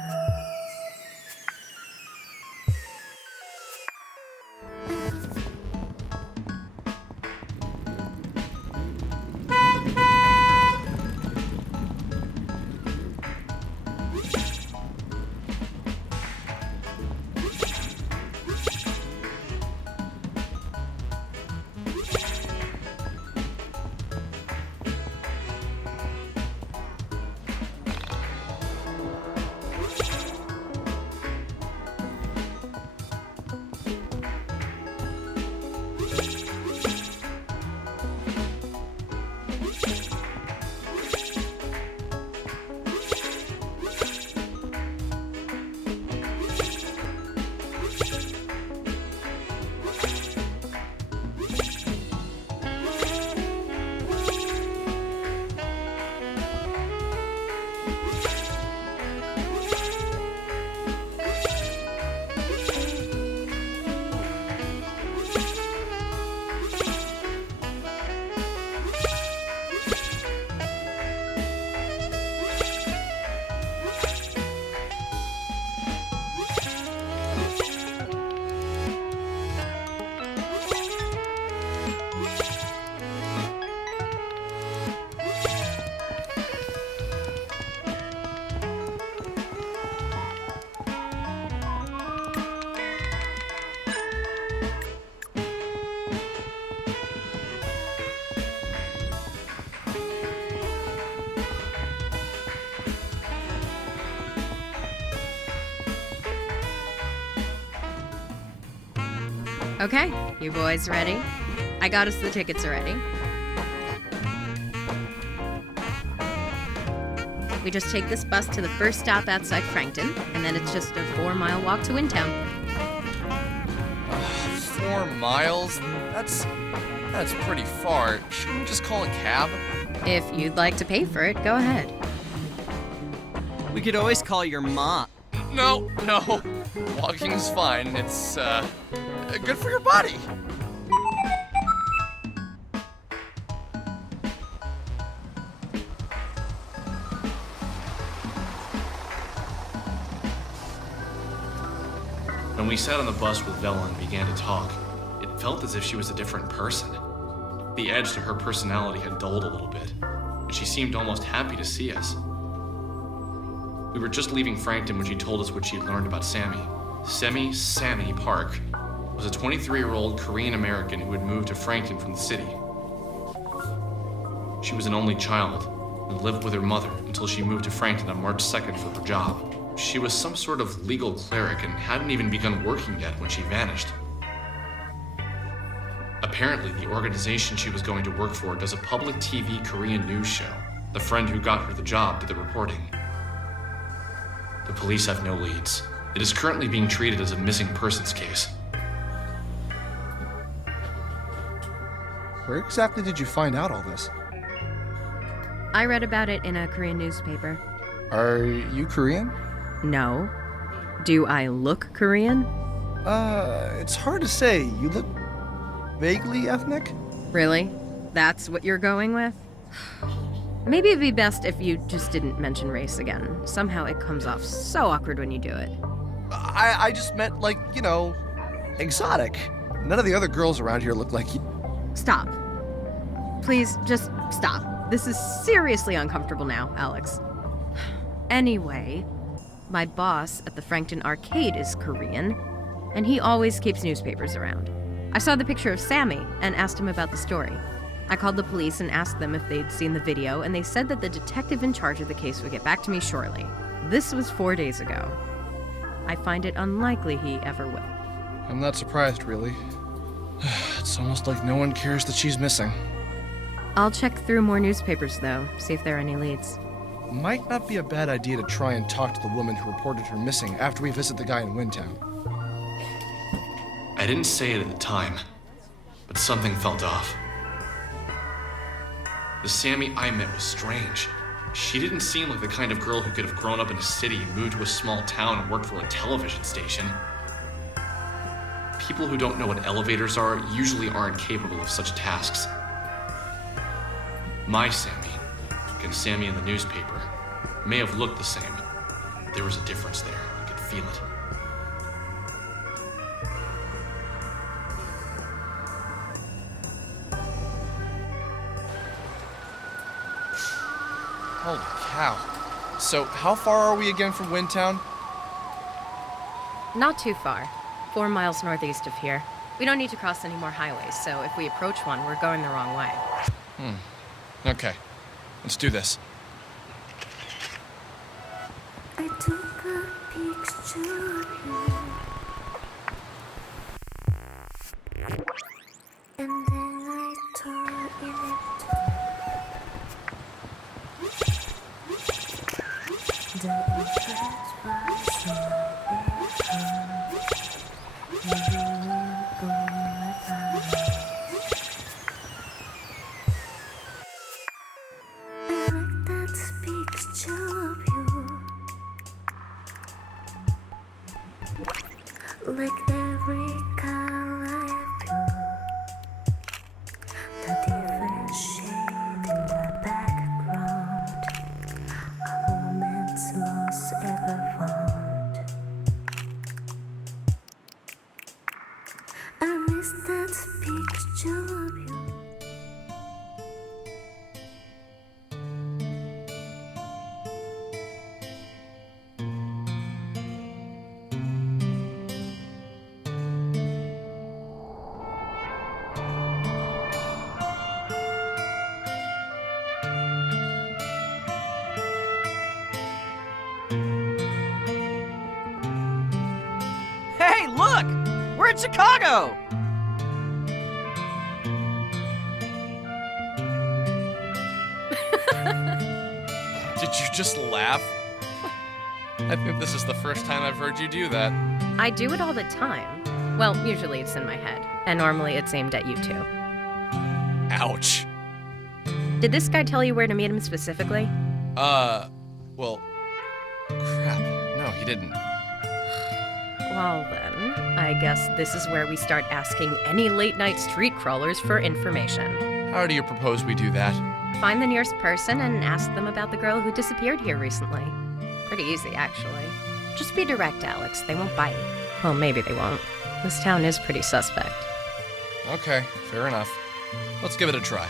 Okay, you boys ready? I got us the tickets already. We just take this bus to the first stop outside Frankton, and then it's just a 4-mile walk to Wintown. 4 miles? That's pretty far. Shouldn't we just call a cab? If you'd like to pay for it, go ahead. We could always call your mom. No. Walking's fine. It's, good for your body. When we sat on the bus with Vella and began to talk, it felt as if she was a different person. The edge to her personality had dulled a little bit, and she seemed almost happy to see us. We were just leaving Frankton when she told us what she had learned about Sammy. Sammy Park was a 23-year-old Korean American who had moved to Frankton from the city. She was an only child and lived with her mother until she moved to Frankton on March 2nd for her job. She was some sort of legal cleric and hadn't even begun working yet when she vanished. Apparently, the organization she was going to work for does a public TV Korean news show. The friend who got her the job did the reporting. The police have no leads. It is currently being treated as a missing persons case. Where exactly did you find out all this? I read about it in a Korean newspaper. Are you Korean? No. Do I look Korean? It's hard to say. You look vaguely ethnic? Really? That's what you're going with? Maybe it'd be best if you just didn't mention race again. Somehow it comes off so awkward when you do it. I just meant, like, you know, exotic. None of the other girls around here look like you. Stop. Please, just stop. This is seriously uncomfortable now, Alex. Anyway, my boss at the Frankton Arcade is Korean, and he always keeps newspapers around. I saw the picture of Sammy and asked him about the story. I called the police and asked them if they'd seen the video, and they said that the detective in charge of the case would get back to me shortly. This was 4 days ago. I find it unlikely he ever will. I'm not surprised, really. It's almost like no one cares that she's missing. I'll check through more newspapers, though, see if there are any leads. Might not be a bad idea to try and talk to the woman who reported her missing after we visit the guy in Windtown. I didn't say it at the time, but something felt off. The Sammy I met was strange. She didn't seem like the kind of girl who could have grown up in a city, moved to a small town, and worked for a television station. People who don't know what elevators are usually aren't capable of such tasks. My Sammy, and Sammy in the newspaper, may have looked the same, but there was a difference there. You could feel it. Holy cow. So, how far are we again from Windtown? Not too far. 4 miles northeast of here. We don't need to cross any more highways, so if we approach one, we're going the wrong way. Okay. Let's do this. I took a picture of you, and then I tore in it. The impress was my bedroom. Like every color I feel, the different shade in the background, a moment's loss ever found. I miss that picture of you. Hey, look! We're in Chicago! Did you just laugh? I think this is the first time I've heard you do that. I do it all the time. Well, usually it's in my head, and normally it's aimed at you too. Ouch. Did this guy tell you where to meet him specifically? Well, crap. No, he didn't. Well then, I guess this is where we start asking any late-night street crawlers for information. How do you propose we do that? Find the nearest person and ask them about the girl who disappeared here recently. Pretty easy, actually. Just be direct, Alex. They won't bite. Well, maybe they won't. This town is pretty suspect. Okay, fair enough. Let's give it a try.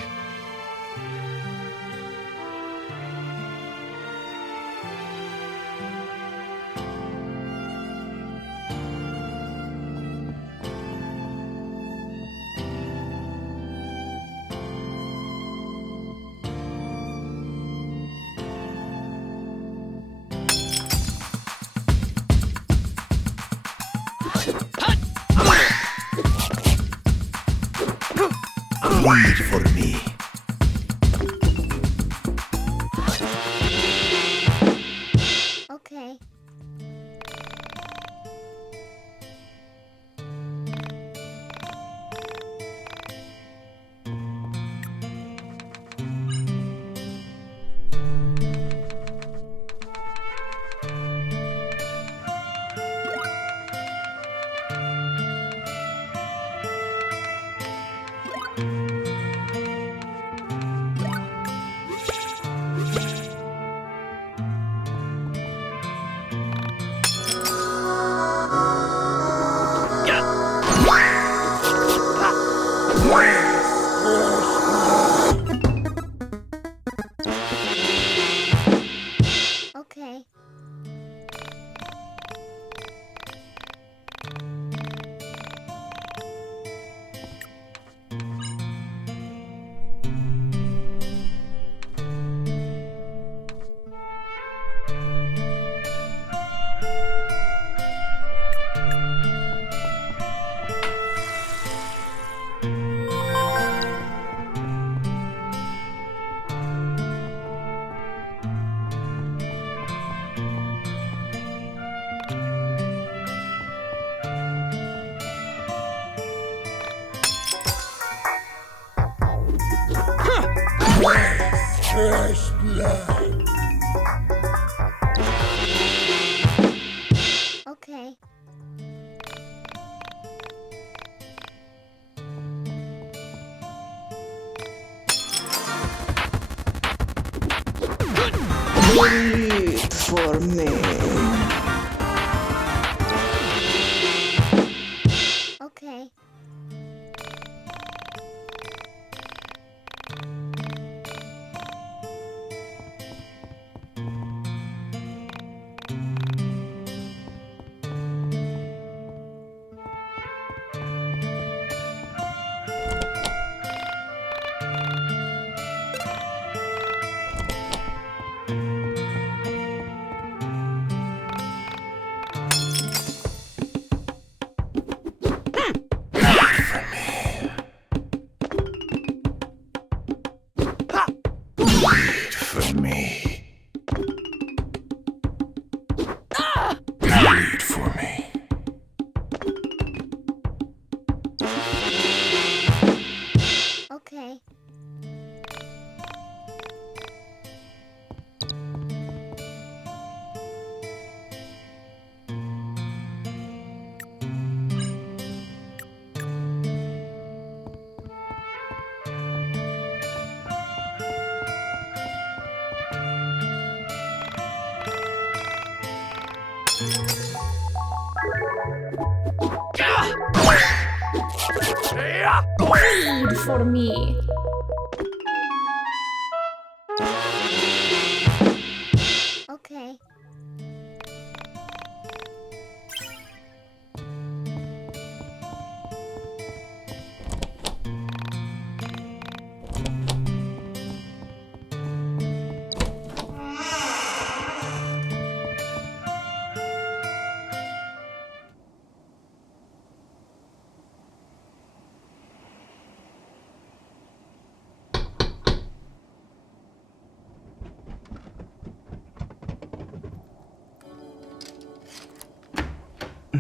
Wait for me. Okay. Wait for me. Okay. Wait for me. Wait for me. Okay. Wait for me. Okay.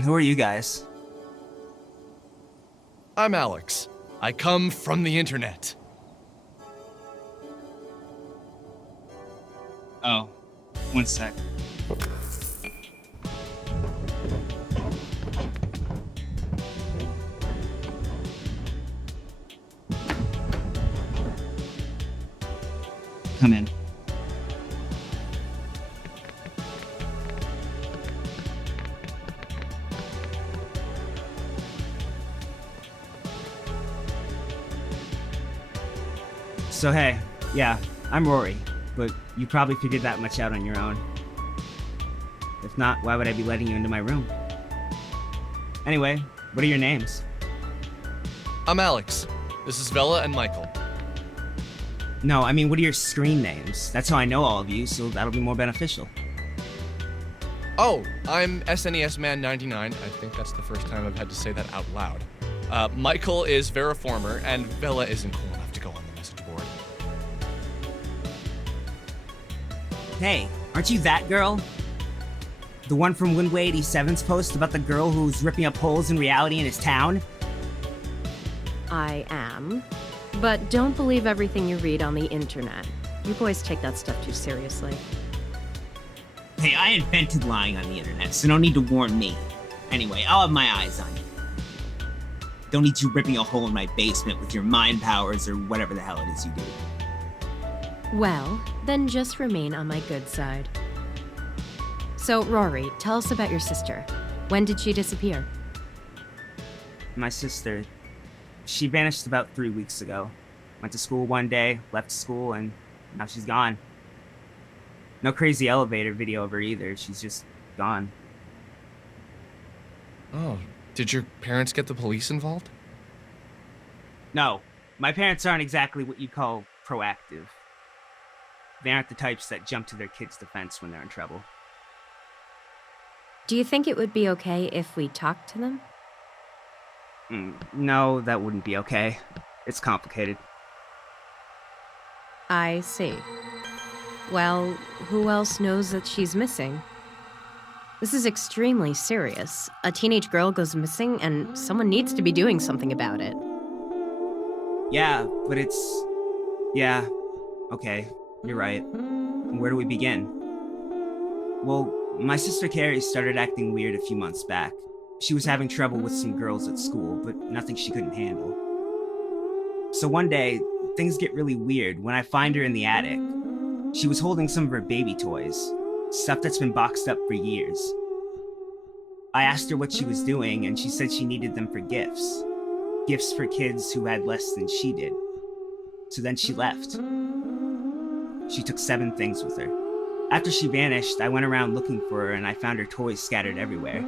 Who are you guys? I'm Alex. I come from the internet. Oh, one sec. Come in. So hey, yeah, I'm Rory, but you probably figured that much out on your own. If not, why would I be letting you into my room? Anyway, what are your names? I'm Alex. This is Vella and Michael. No, I mean, what are your screen names? That's how I know all of you, so that'll be more beneficial. Oh, I'm SNES Man 99. I think that's the first time I've had to say that out loud. Michael is Veriformer, and Vella isn't cool enough to go on the message board. Hey, aren't you that girl? The one from Windway 87's post about the girl who's ripping up holes in reality in his town? I am. But don't believe everything you read on the internet. You boys take that stuff too seriously. Hey, I invented lying on the internet, so no need to warn me. Anyway, I'll have my eyes on you. Don't need you ripping a hole in my basement with your mind powers or whatever the hell it is you do. Well, then just remain on my good side. So, Rory, tell us about your sister. When did she disappear? My sister, she vanished about 3 weeks ago. Went to school one day, left school, and now she's gone. No crazy elevator video of her either, she's just gone. Oh, did your parents get the police involved? No, my parents aren't exactly what you'd call proactive. They aren't the types that jump to their kids' defense when they're in trouble. Do you think it would be okay if we talked to them? No, that wouldn't be okay. It's complicated. I see. Well, who else knows that she's missing? This is extremely serious. A teenage girl goes missing, and someone needs to be doing something about it. Yeah, but it's... Yeah, okay, you're right. Where do we begin? Well, my sister Carrie started acting weird a few months back. She was having trouble with some girls at school, but nothing she couldn't handle. So one day, things get really weird when I find her in the attic. She was holding some of her baby toys, stuff that's been boxed up for years. I asked her what she was doing, and she said she needed them for gifts. Gifts for kids who had less than she did. So then she left. She took 7 things with her. After she vanished, I went around looking for her and I found her toys scattered everywhere.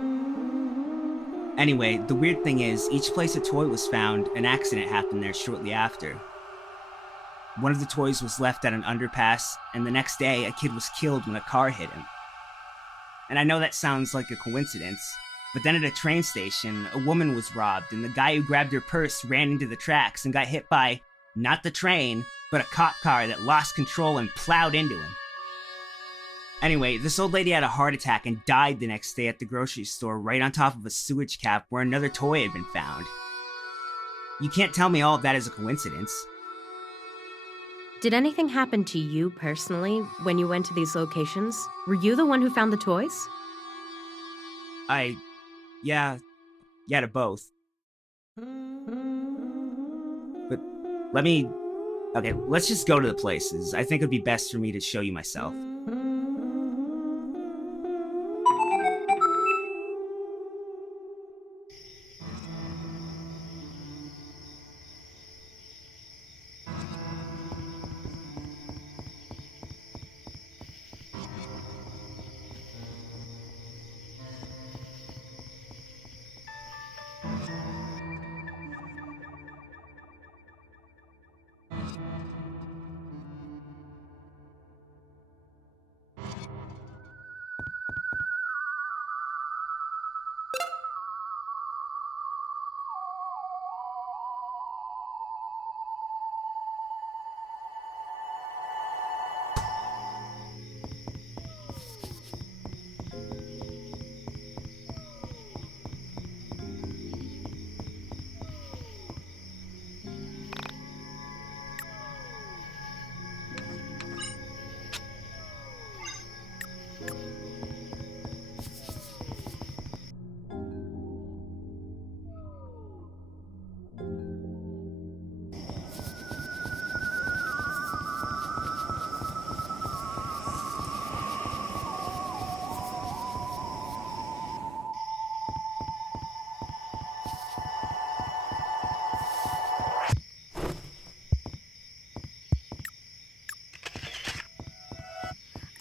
Anyway, the weird thing is, each place a toy was found, an accident happened there shortly after. One of the toys was left at an underpass, and the next day, a kid was killed when a car hit him. And I know that sounds like a coincidence, but then at a train station, a woman was robbed, and the guy who grabbed her purse ran into the tracks and got hit by, not the train, but a cop car that lost control and plowed into him. Anyway, this old lady had a heart attack and died the next day at the grocery store right on top of a sewage cap where another toy had been found. You can't tell me all of that is a coincidence. Did anything happen to you personally when you went to these locations? Were you the one who found the toys? Yeah, to both. But let's just go to the places. I think it'd be best for me to show you myself.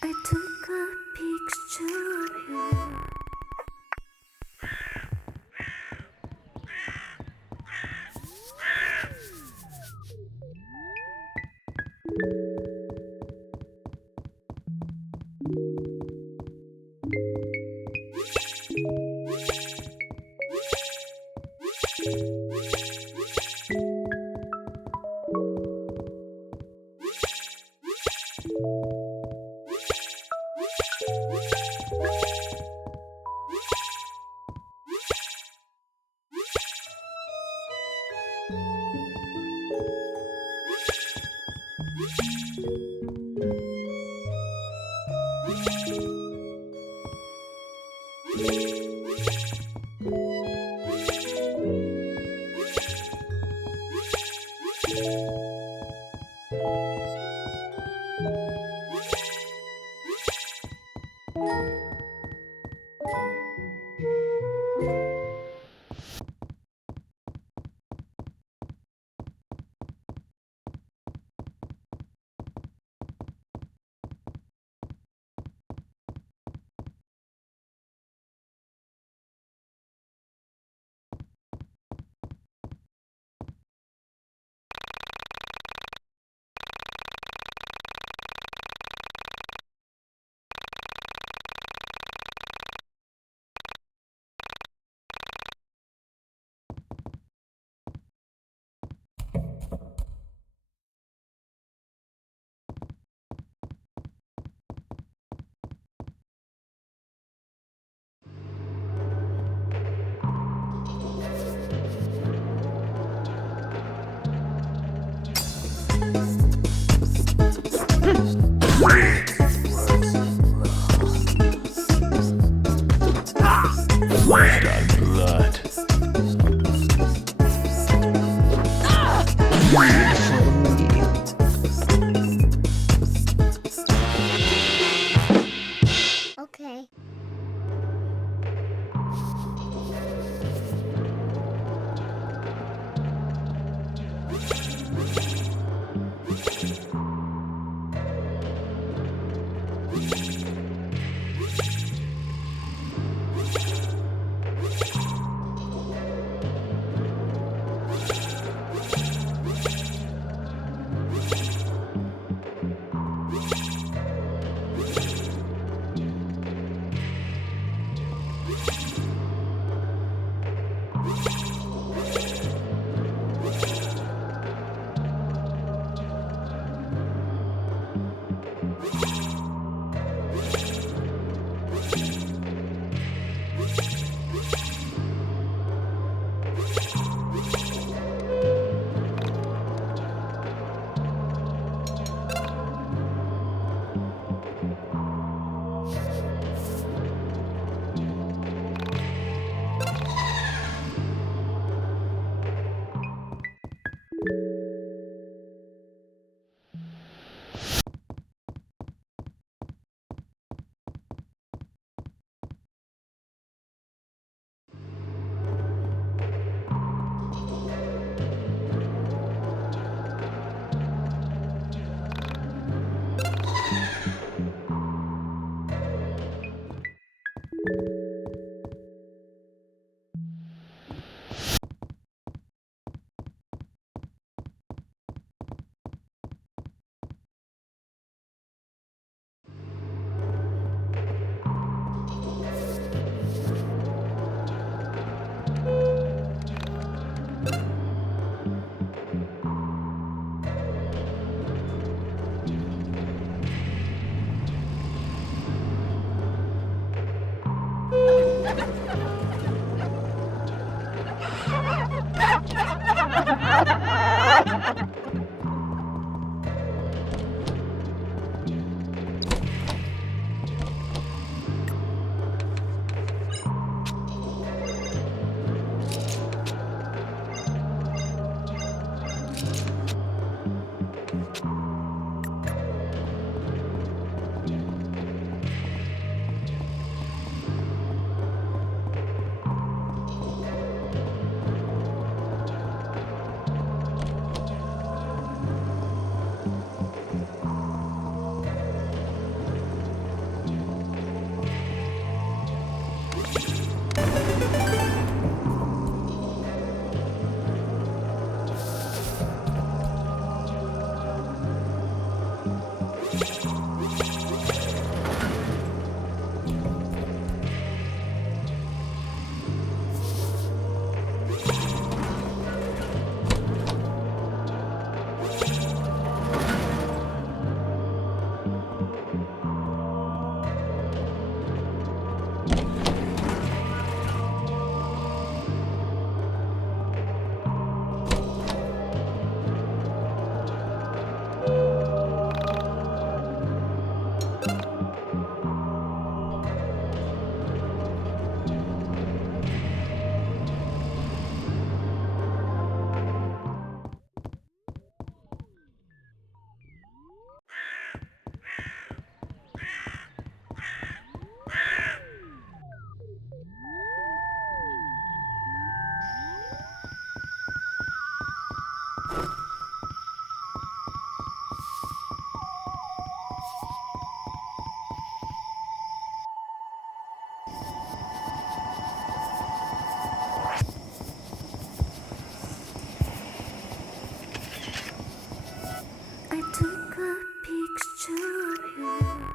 I took a picture of you. I took a picture of you.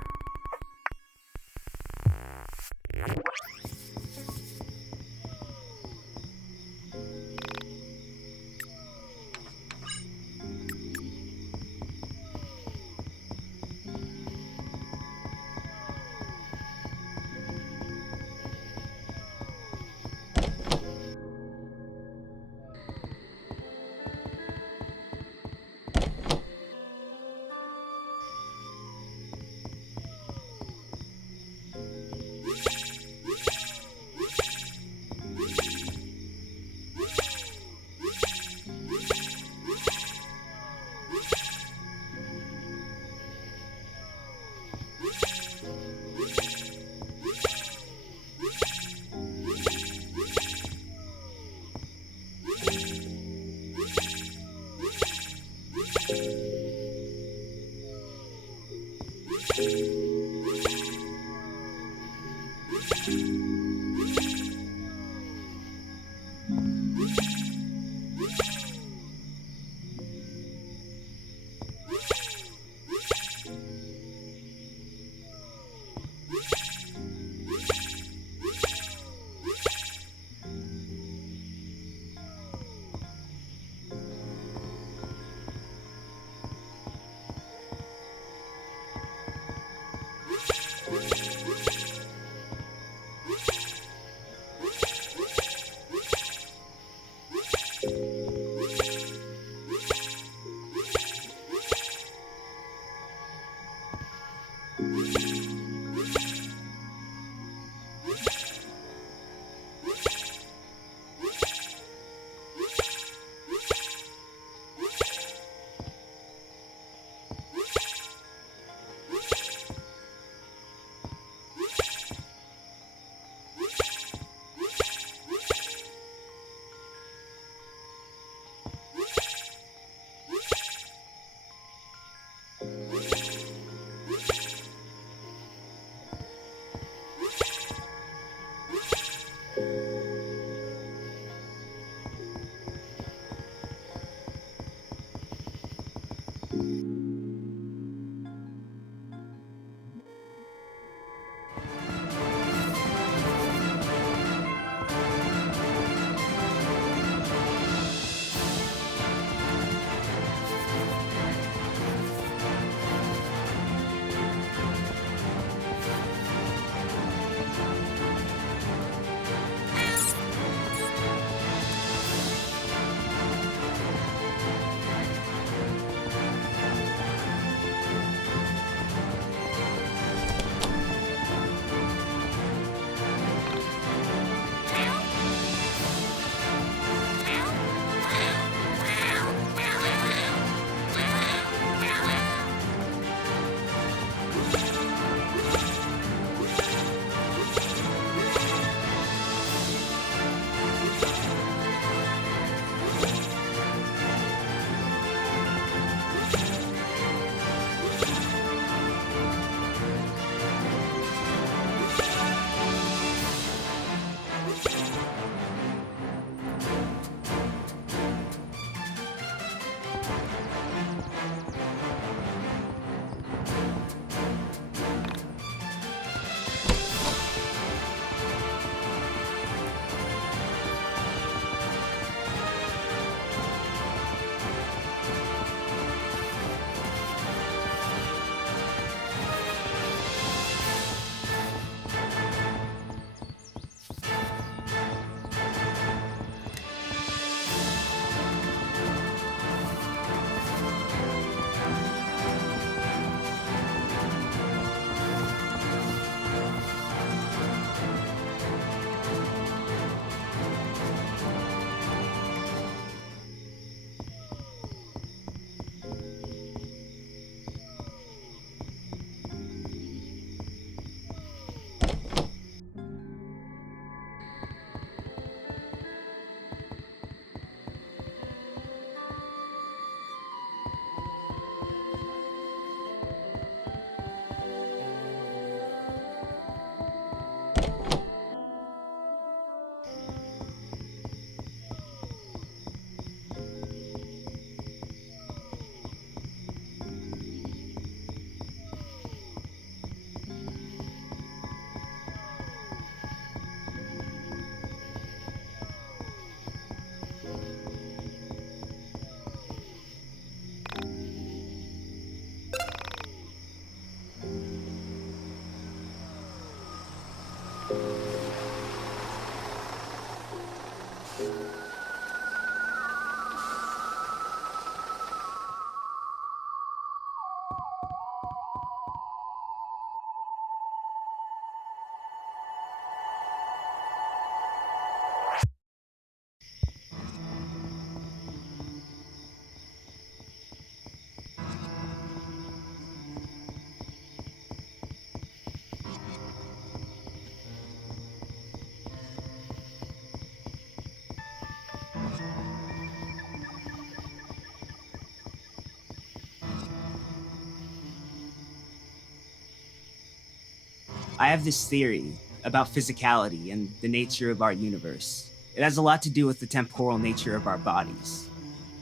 I have this theory about physicality and the nature of our universe. It has a lot to do with the temporal nature of our bodies.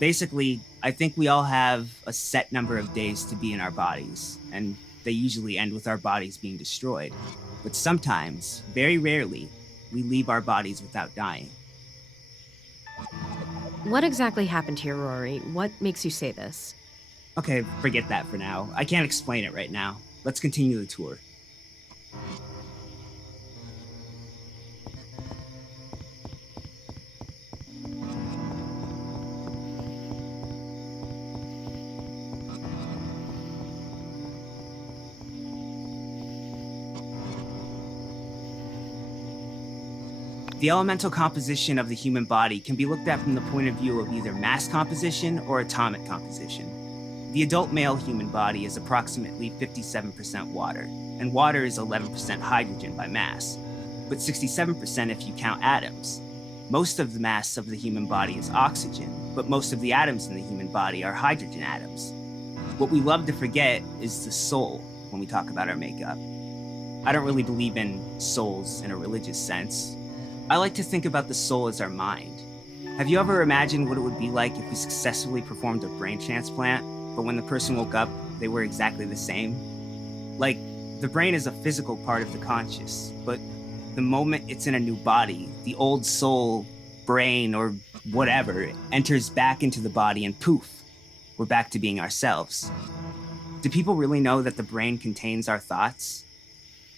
Basically, I think we all have a set number of days to be in our bodies, and they usually end with our bodies being destroyed. But sometimes, very rarely, we leave our bodies without dying. What exactly happened here, Rory? What makes you say this? Okay, forget that for now. I can't explain it right now. Let's continue the tour. The elemental composition of the human body can be looked at from the point of view of either mass composition or atomic composition. The adult male human body is approximately 57% water, and water is 11% hydrogen by mass, but 67% if you count atoms. Most of the mass of the human body is oxygen, but most of the atoms in the human body are hydrogen atoms. What we love to forget is the soul when we talk about our makeup. I don't really believe in souls in a religious sense. I like to think about the soul as our mind. Have you ever imagined what it would be like if we successfully performed a brain transplant, but when the person woke up, they were exactly the same? Like, the brain is a physical part of the conscious, but the moment it's in a new body, the old soul, brain, or whatever enters back into the body and poof, we're back to being ourselves. Do people really know that the brain contains our thoughts?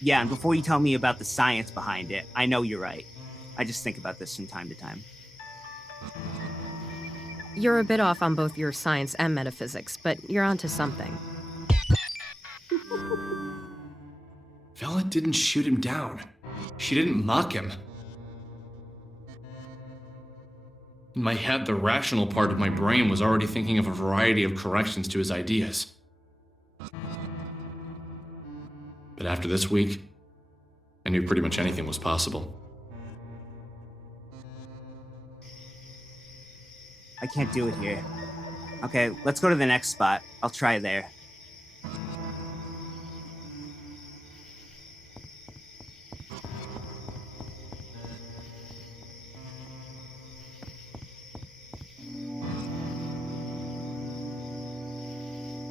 Yeah, and before you tell me about the science behind it, I know you're right. I just think about this from time to time. You're a bit off on both your science and metaphysics, but you're onto something. Vella didn't shoot him down. She didn't mock him. In my head, the rational part of my brain was already thinking of a variety of corrections to his ideas. But after this week, I knew pretty much anything was possible. I can't do it here. Okay, let's go to the next spot. I'll try there.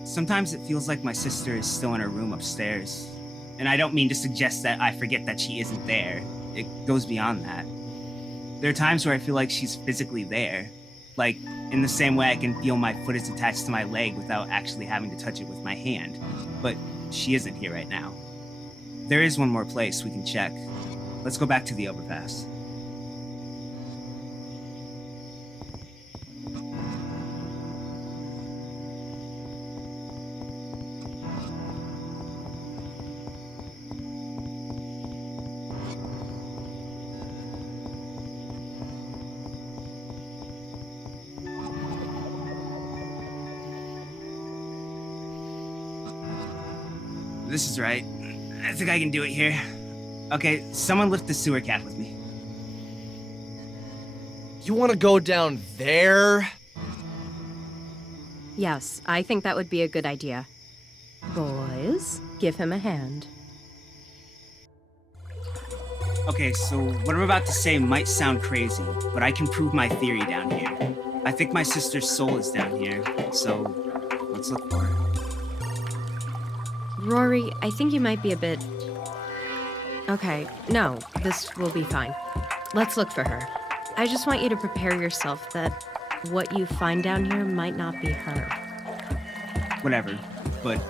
Sometimes it feels like my sister is still in her room upstairs. And I don't mean to suggest that I forget that she isn't there. It goes beyond that. There are times where I feel like she's physically there. Like, in the same way I can feel my foot is attached to my leg without actually having to touch it with my hand. But she isn't here right now. There is one more place we can check. Let's go back to the overpass. This is right. I think I can do it here. Okay, someone lift the sewer cap with me. You want to go down there? Yes, I think that would be a good idea. Boys, give him a hand. Okay, so what I'm about to say might sound crazy, but I can prove my theory down here. I think my sister's soul is down here, so let's look for her. Rory, I think you might be a bit... Okay, no, this will be fine. Let's look for her. I just want you to prepare yourself that what you find down here might not be her. Whatever, but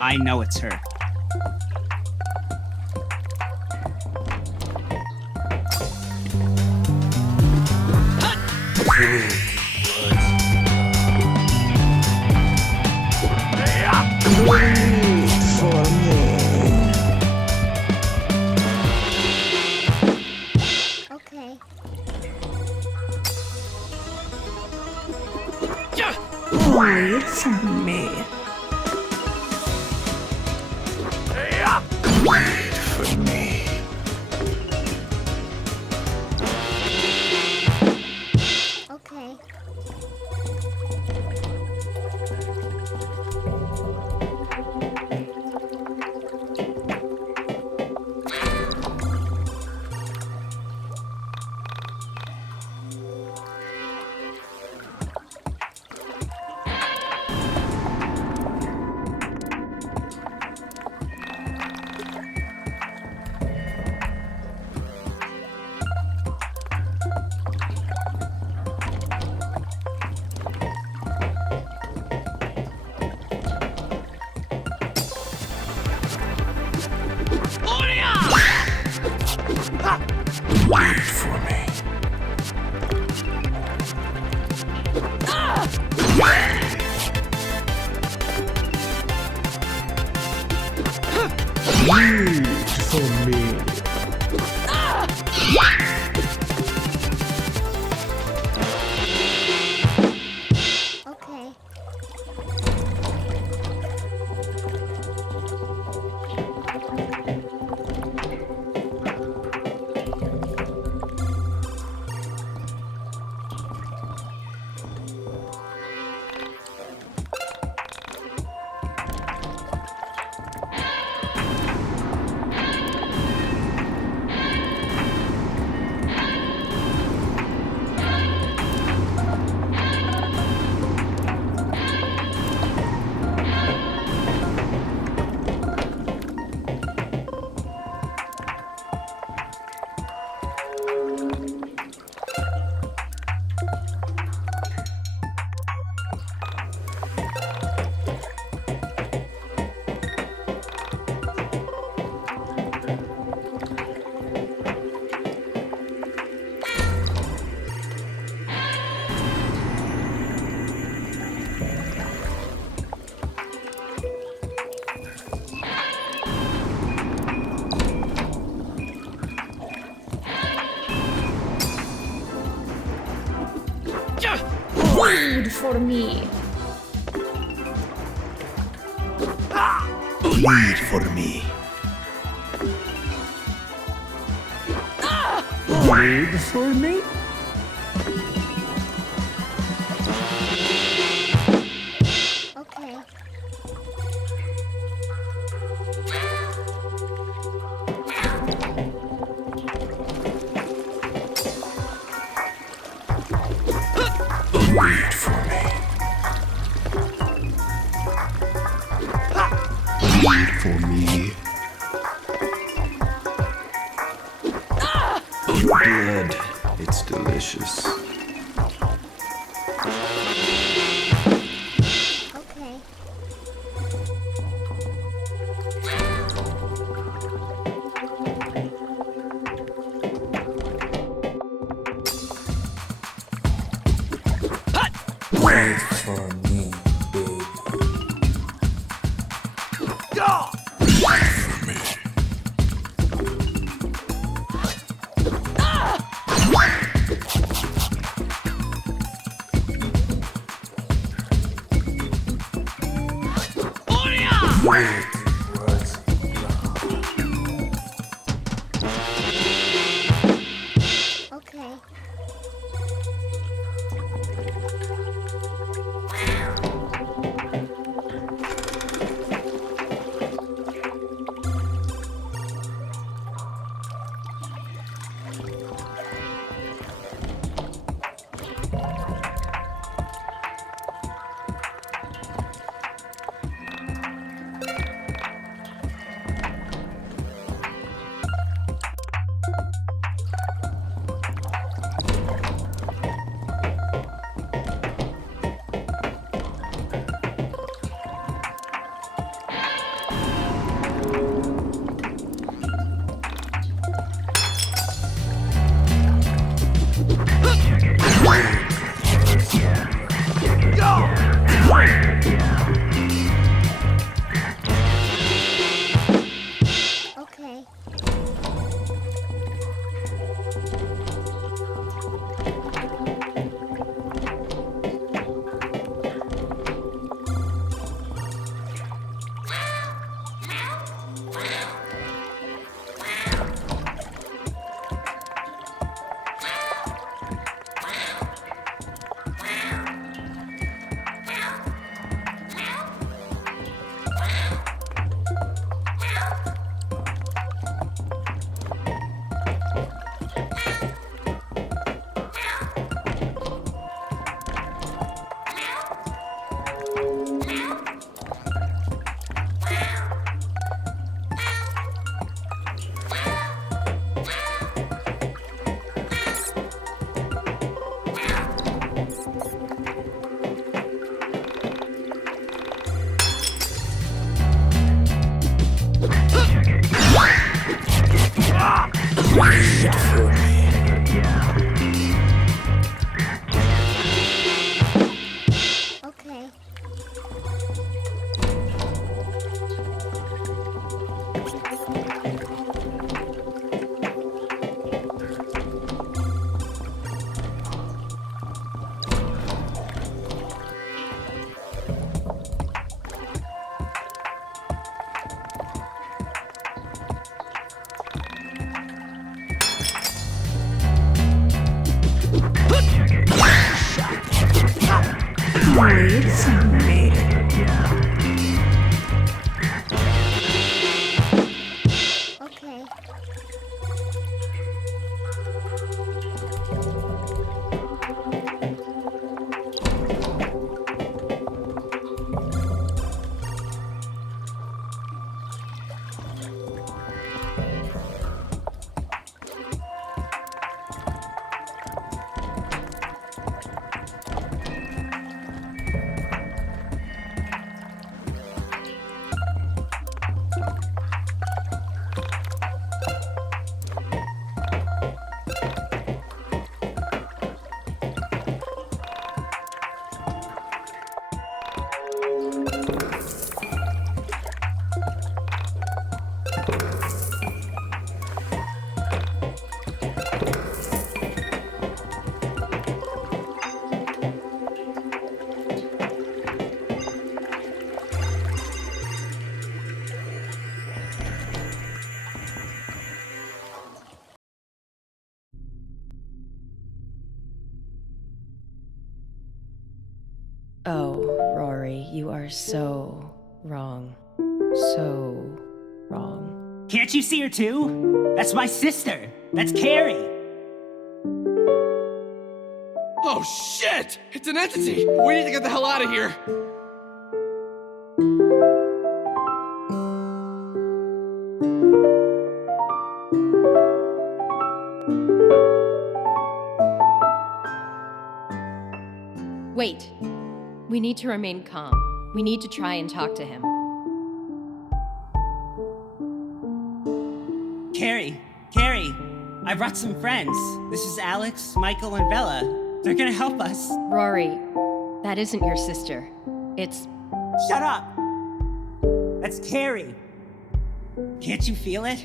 I know it's her. Okay. Wait for me. Wait for me. Okay. Bleed for me. Bleed for me. Bleed for me. Okay. Bleed for me. Bleed for me. Blood. It's delicious. Okay. Wait for me, baby. Wait for me. Wait was Okay. Okay. Wait for me. Okay. Bleed for me. Okay. Oh, Rory, you are so wrong. So wrong. Can't you see her too? That's my sister. That's Carrie. Oh shit! It's an entity! We need to get the hell out of here! Wait. We need to remain calm. We need to try and talk to him. Carrie, I brought some friends. This is Alex, Michael, and Vella. They're gonna help us. Rory, that isn't your sister. It's... Shut up! That's Carrie. Can't you feel it?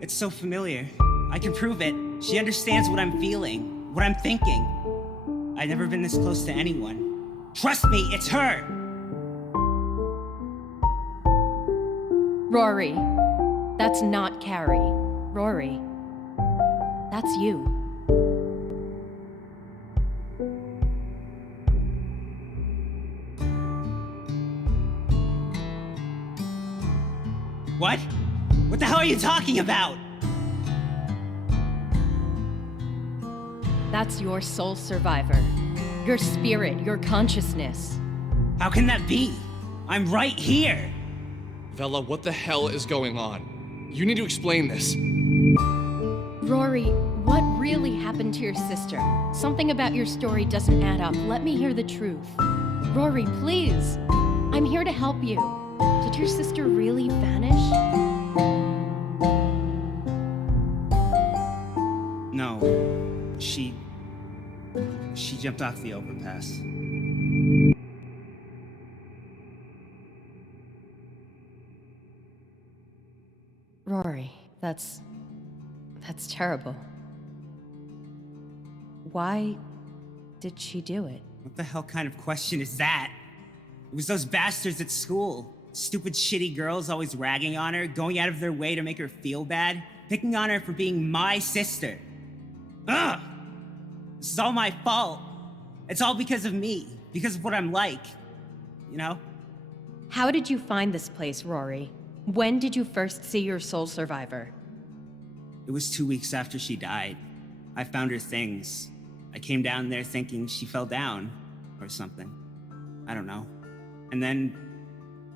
It's so familiar. I can prove it. She understands what I'm feeling, what I'm thinking. I've never been this close to anyone. Trust me, it's her! Rory, that's not Carrie. Rory, that's you. What? What the hell are you talking about? That's your soul survivor. Your spirit, your consciousness. How can that be? I'm right here. Vella, what the hell is going on? You need to explain this. Rory, what really happened to your sister? Something about your story doesn't add up. Let me hear the truth. Rory, please. I'm here to help you. Did your sister really vanish? No. She jumped off the overpass. Rory, that's terrible. Why did she do it? What the hell kind of question is that? It was those bastards at school. Stupid, shitty girls always ragging on her, going out of their way to make her feel bad, picking on her for being my sister. Ugh! This is all my fault. It's all because of me, because of what I'm like. You know? How did you find this place, Rory? When did you first see your soul survivor? It was 2 weeks after she died. I found her things. I came down there thinking she fell down or something. I don't know. And then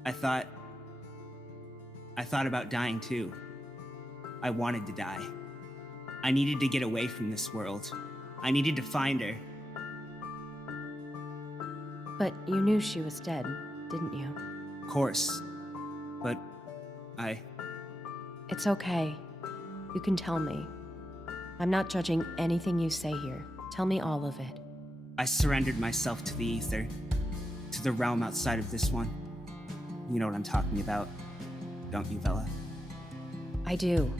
I thought about dying too. I wanted to die. I needed to get away from this world. I needed to find her. But you knew she was dead, didn't you? Of course. But It's okay. You can tell me. I'm not judging anything you say here. Tell me all of it. I surrendered myself to the ether, to the realm outside of this one. You know what I'm talking about, don't you, Vella? I do.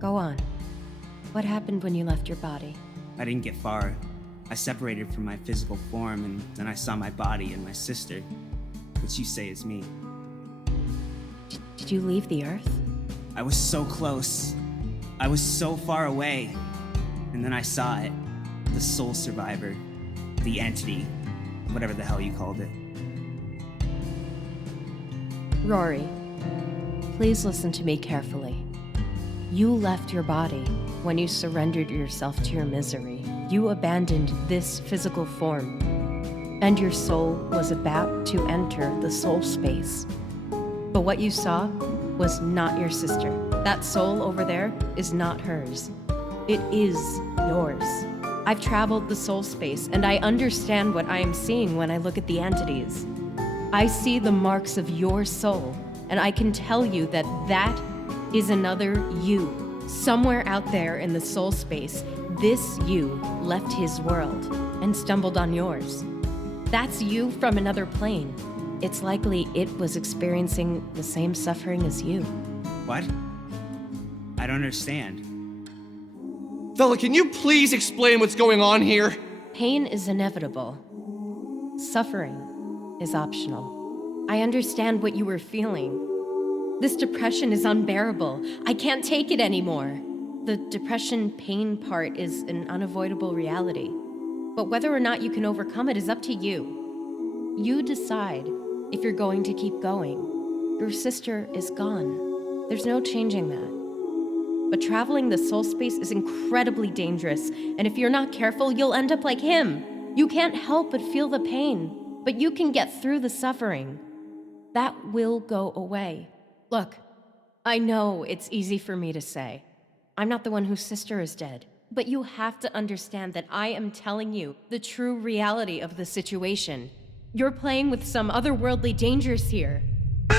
Go on. What happened when you left your body? I didn't get far. I separated from my physical form, and then I saw my body and my sister, which you say is me. Did you leave the Earth? I was so close. I was so far away. And then I saw it. The soul survivor. The entity. Whatever the hell you called it. Rory, please listen to me carefully. You left your body when you surrendered yourself to your misery. You abandoned this physical form, and your soul was about to enter the soul space. But what you saw was not your sister. That soul over there is not hers. It is yours. I've traveled the soul space, and I understand what I am seeing when I look at the entities. I see the marks of your soul, and I can tell you that that is another you. Somewhere out there in the soul space, this you left his world and stumbled on yours. That's you from another plane. It's likely it was experiencing the same suffering as you. What? I don't understand. Vella, can you please explain what's going on here? Pain is inevitable. Suffering is optional. I understand what you were feeling. This depression is unbearable. I can't take it anymore. The depression pain part is an unavoidable reality. But whether or not you can overcome it is up to you. You decide if you're going to keep going. Your sister is gone. There's no changing that. But traveling the soul space is incredibly dangerous, and if you're not careful, you'll end up like him. You can't help but feel the pain, but you can get through the suffering. That will go away. Look, I know it's easy for me to say. I'm not the one whose sister is dead. But you have to understand that I am telling you the true reality of the situation. You're playing with some otherworldly dangers here. Oh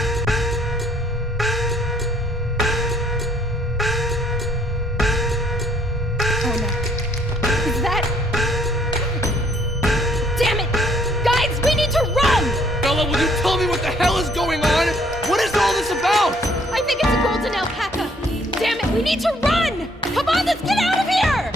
no. Is that... Damn it! Guys, we need to run! Vella, will you tell me what the hell is going on? What is all this about? I think it's a golden alpaca. Damn it, we need to run! Come on, let's get out of here!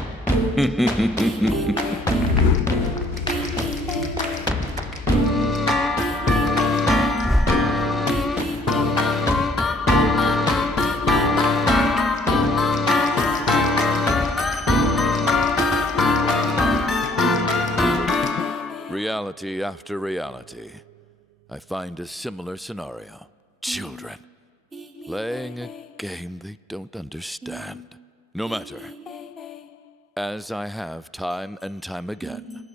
Reality after reality, I find a similar scenario. Children playing a game they don't understand. No matter. As I have time and time again,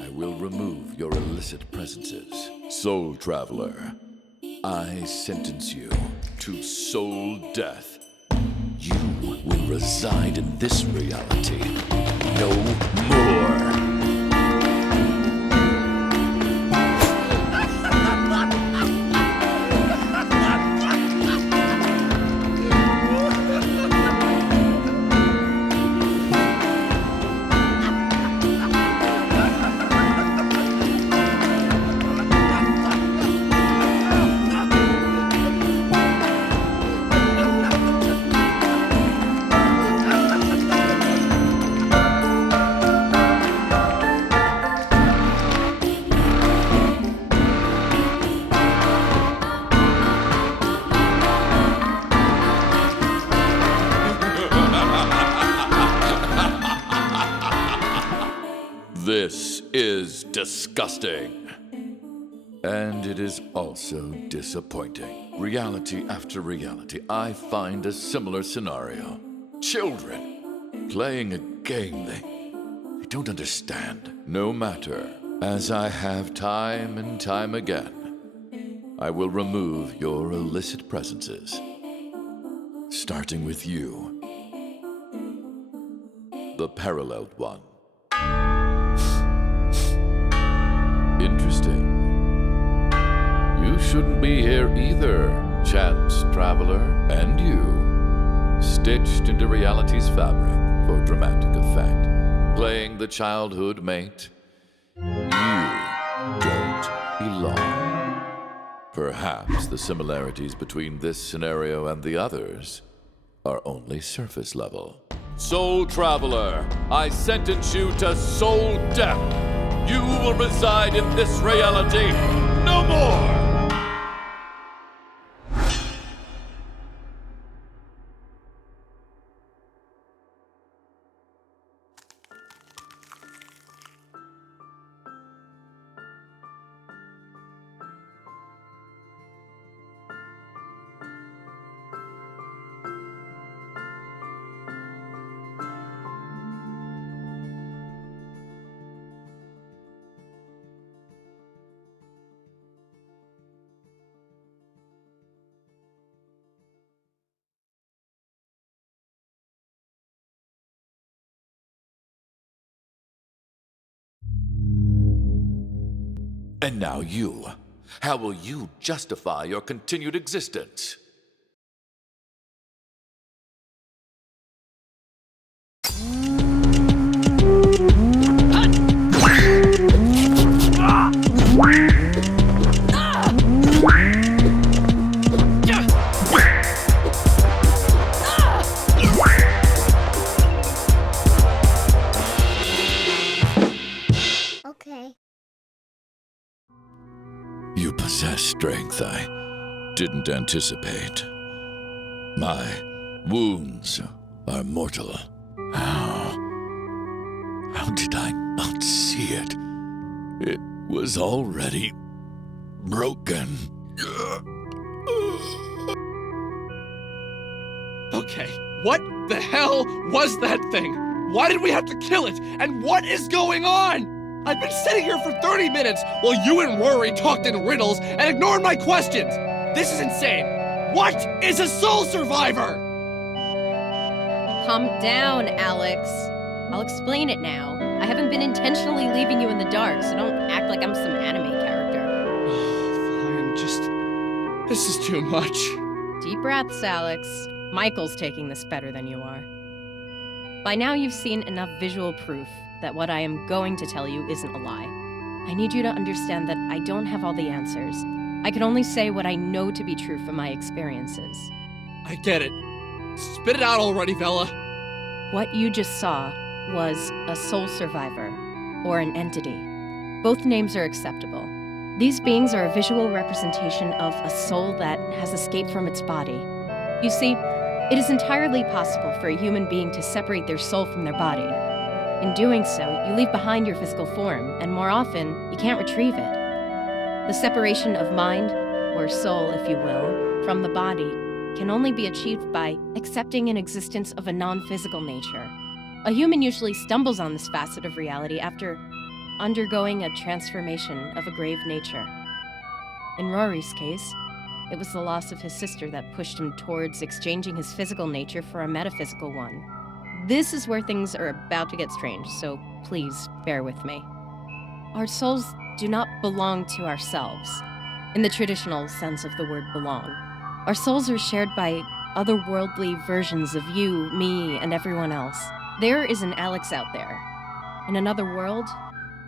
I will remove your illicit presences. Soul Traveler, I sentence you to soul death. You will reside in this reality. No more. This is disgusting. And it is also disappointing. Reality after reality, I find a similar scenario. Children playing a game they don't understand. No matter. As I have time and time again, I will remove your illicit presences. Starting with you, the paralleled one. Interesting. You shouldn't be here either, Chance Traveler. And you, stitched into reality's fabric for dramatic effect, playing the childhood mate. You don't belong. Perhaps the similarities between this scenario and the others are only surface level. Soul Traveler, I sentence you to soul death. You will reside in this reality no more! And now you. How will you justify your continued existence? Okay. You possess strength I didn't anticipate. My wounds are mortal. How did I not see it? It was already broken. Okay, what the hell was that thing? Why did we have to kill it? And what is going on? I've been sitting here for 30 minutes while you and Rory talked in riddles and ignored my questions. This is insane. What is a soul survivor? Calm down, Alex. I'll explain it now. I haven't been intentionally leaving you in the dark, so don't act like I'm some anime character. Fine, this is too much. Deep breaths, Alex. Michael's taking this better than you are. By now you've seen enough visual proof that what I am going to tell you isn't a lie. I need you to understand that I don't have all the answers. I can only say what I know to be true from my experiences. I get it. Spit it out already, Vella. What you just saw was a soul survivor, or an entity. Both names are acceptable. These beings are a visual representation of a soul that has escaped from its body. You see, it is entirely possible for a human being to separate their soul from their body. In doing so, you leave behind your physical form, and more often, you can't retrieve it. The separation of mind, or soul if you will, from the body can only be achieved by accepting an existence of a non-physical nature. A human usually stumbles on this facet of reality after undergoing a transformation of a grave nature. In Rory's case, it was the loss of his sister that pushed him towards exchanging his physical nature for a metaphysical one. This is where things are about to get strange, so please bear with me. Our souls do not belong to ourselves, in the traditional sense of the word belong. Our souls are shared by otherworldly versions of you, me, and everyone else. There is an Alex out there, in another world,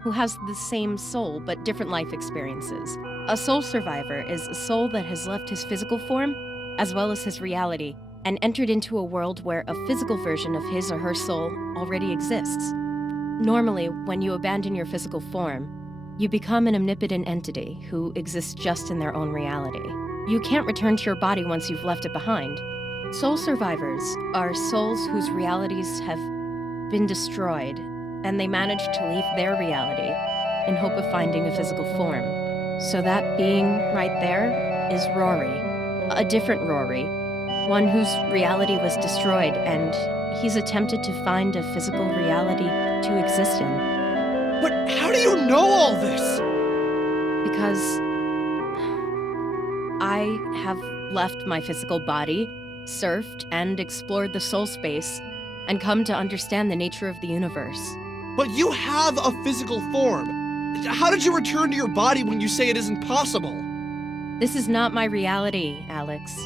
who has the same soul but different life experiences. A soul survivor is a soul that has left his physical form, as well as his reality, and entered into a world where a physical version of his or her soul already exists. Normally, when you abandon your physical form, you become an omnipotent entity who exists just in their own reality. You can't return to your body once you've left it behind. Soul survivors are souls whose realities have been destroyed, and they manage to leave their reality in hope of finding a physical form. So that being right there is Rory. A different Rory. One whose reality was destroyed, and he's attempted to find a physical reality to exist in. But how do you know all this? Because I have left my physical body, surfed, and explored the soul space, and come to understand the nature of the universe. But you have a physical form. How did you return to your body when you say it isn't possible? This is not my reality, Alex.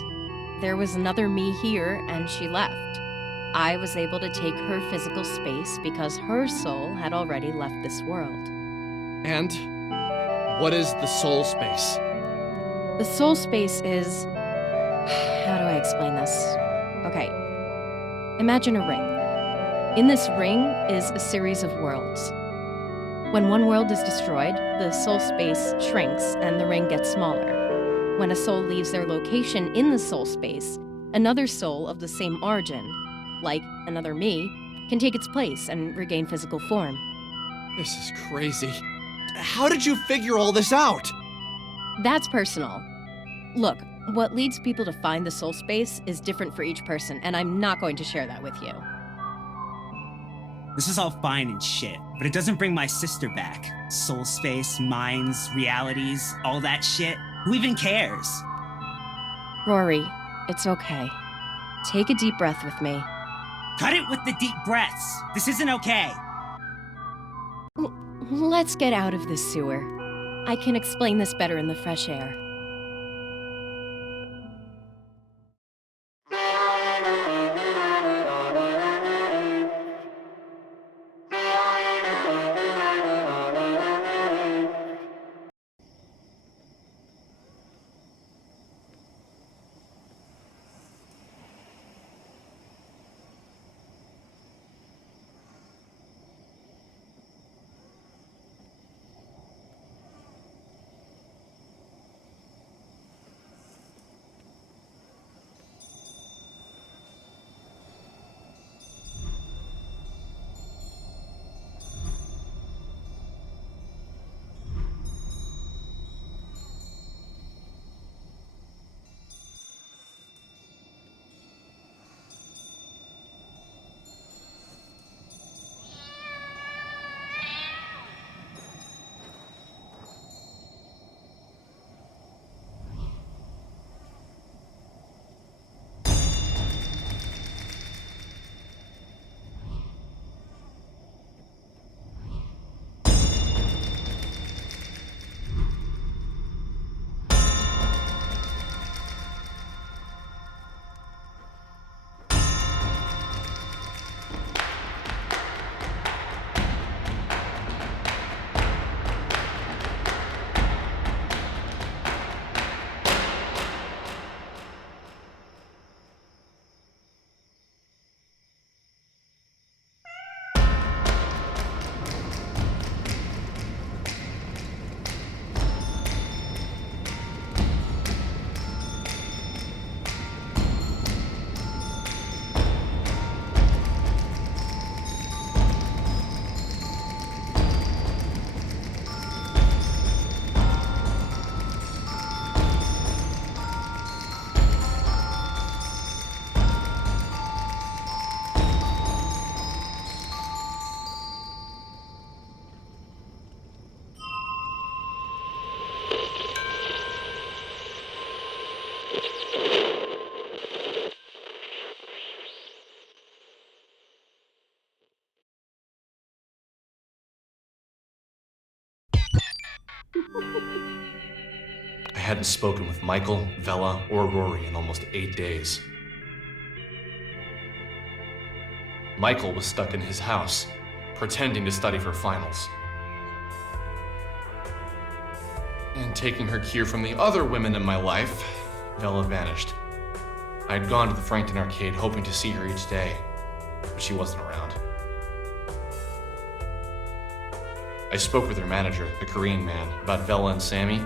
There was another me here, and she left. I was able to take her physical space because her soul had already left this world. And what is the soul space? The soul space is... How do I explain this? Okay. Imagine a ring. In this ring is a series of worlds. When one world is destroyed, the soul space shrinks and the ring gets smaller. When a soul leaves their location in the soul space, another soul of the same origin, like another me, can take its place and regain physical form. This is crazy. How did you figure all this out? That's personal. Look, what leads people to find the soul space is different for each person, and I'm not going to share that with you. This is all fine and shit, but it doesn't bring my sister back. Soul space, minds, realities, all that shit. Who even cares? Rory, it's okay. Take a deep breath with me. Cut it with the deep breaths. This isn't okay. Let's get out of this sewer. I can explain this better in the fresh air. I hadn't spoken with Michael, Vella, or Rory in almost 8 days. Michael was stuck in his house, pretending to study for finals. And taking her cue from the other women in my life, Vella vanished. I had gone to the Frankton arcade hoping to see her each day, but she wasn't around. I spoke with her manager, the Korean man, about Vella and Sammy,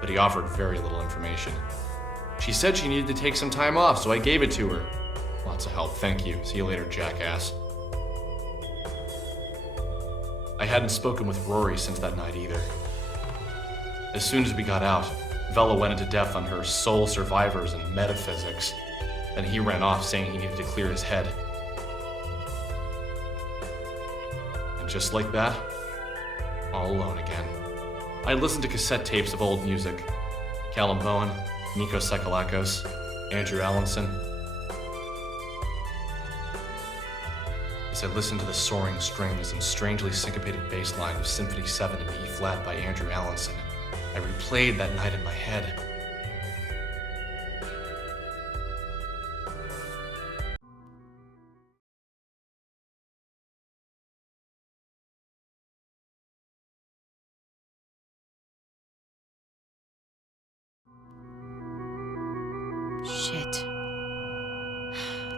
but he offered very little information. She said she needed to take some time off, so I gave it to her. Lots of help, thank you. See you later, jackass. I hadn't spoken with Rory since that night either. As soon as we got out, Vella went into depth on her soul survivors and metaphysics. Then he ran off saying he needed to clear his head. And just like that, all alone again. I listened to cassette tapes of old music. Callum Bowen, Nico Sekalakos, Andrew Allenson. As I listened to the soaring strings and strangely syncopated bass line of Symphony 7 in E-flat by Andrew Allenson, I replayed that night in my head. Shit.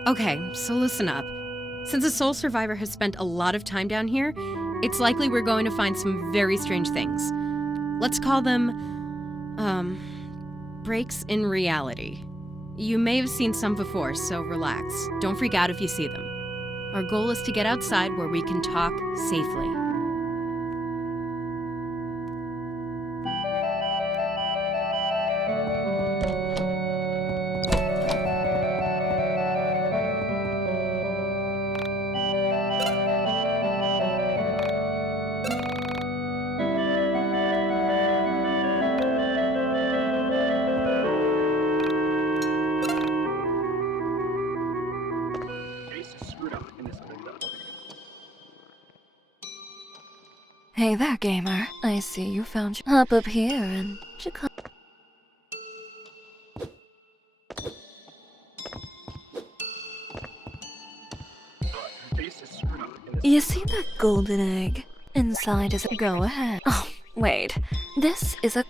Okay, so listen up. Since a soul survivor has spent a lot of time down here, it's likely we're going to find some very strange things. Let's call them, breaks in reality. You may have seen some before, so relax. Don't freak out if you see them. Our goal is to get outside where we can talk safely. Hey there, gamer. I see you found your hop up here and You see that golden egg? Inside is a go ahead. Oh, wait. This is a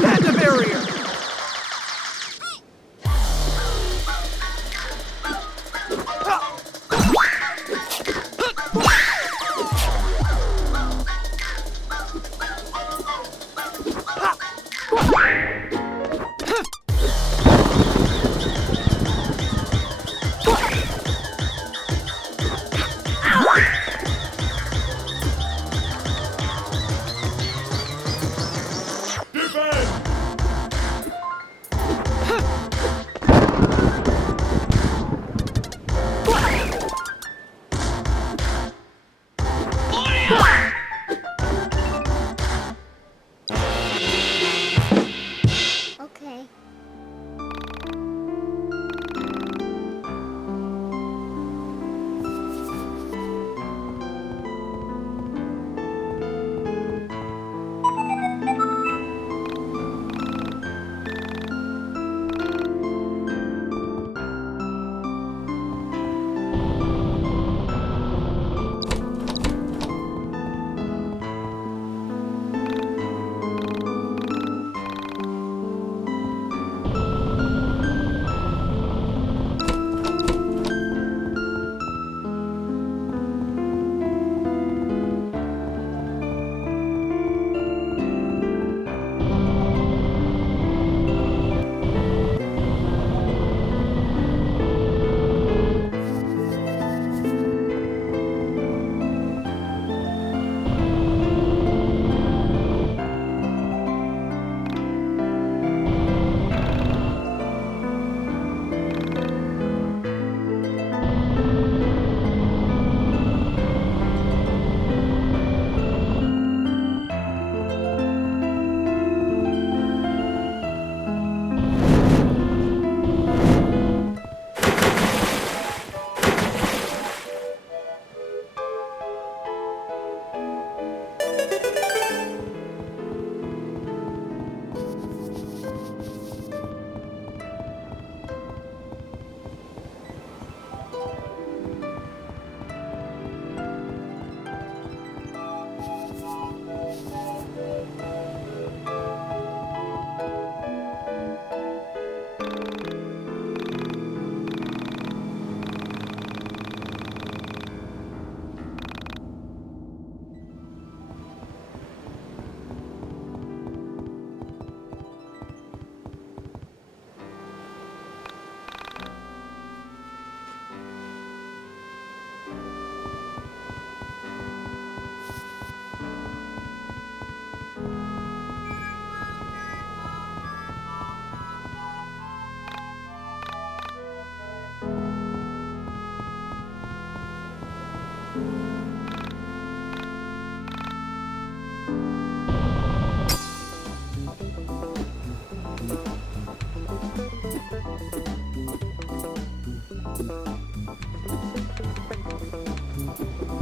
Panda barrier! Okay.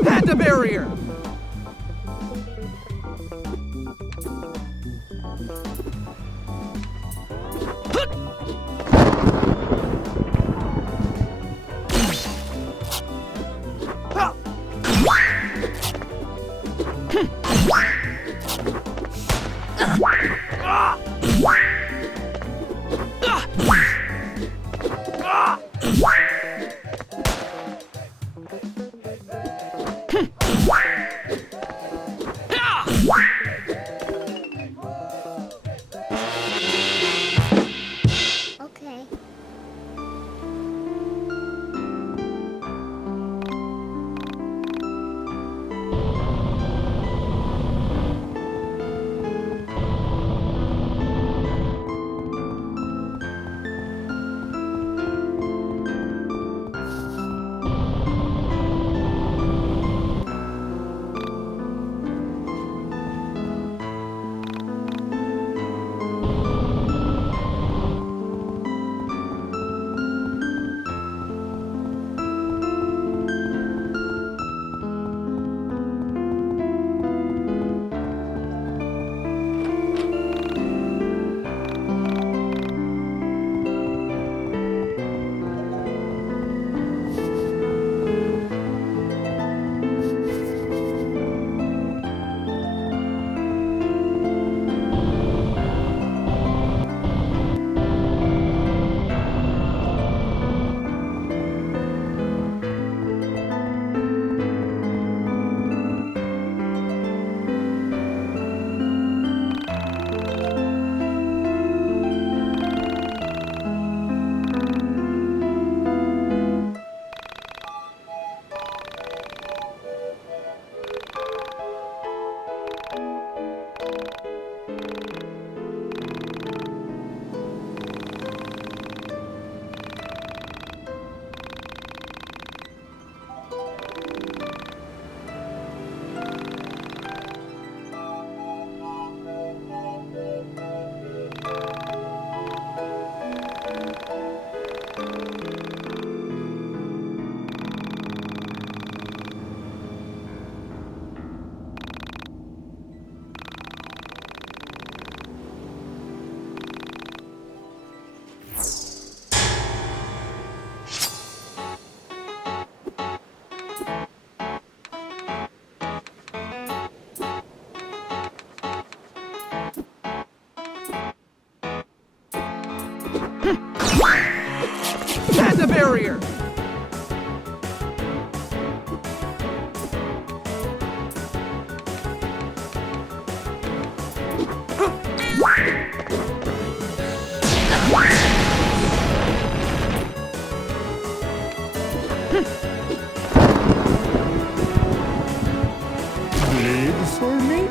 Panda barrier! barrier! Bleed for me?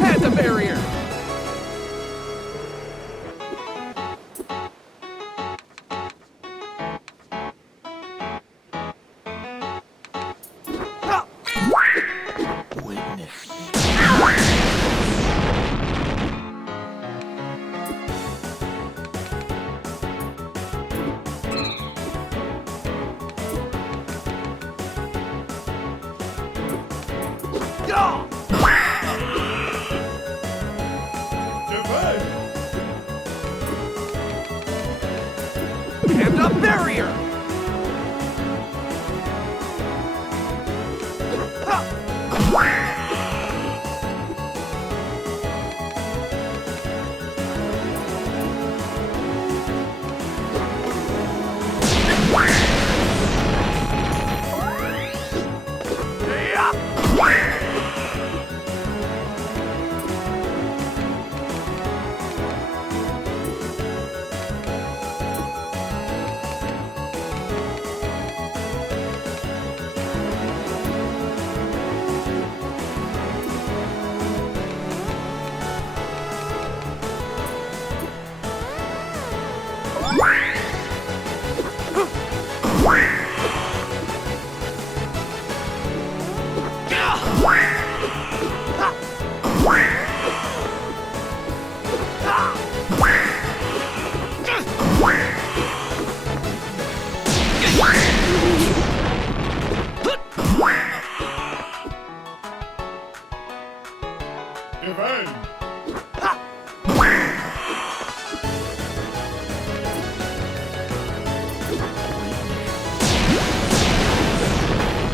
Panda barrier! Panda barrier!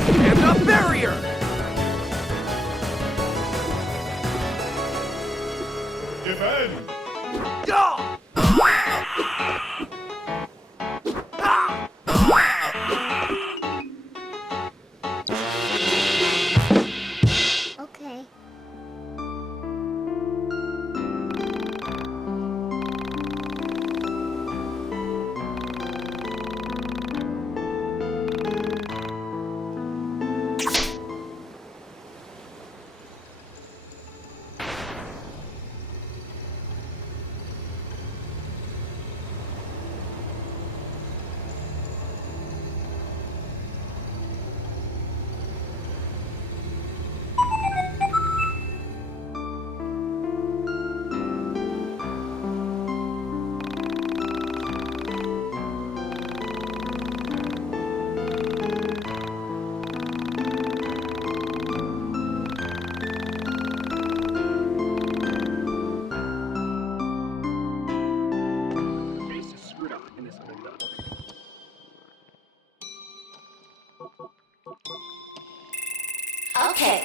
Panda barrier! Defend! Okay. Okay.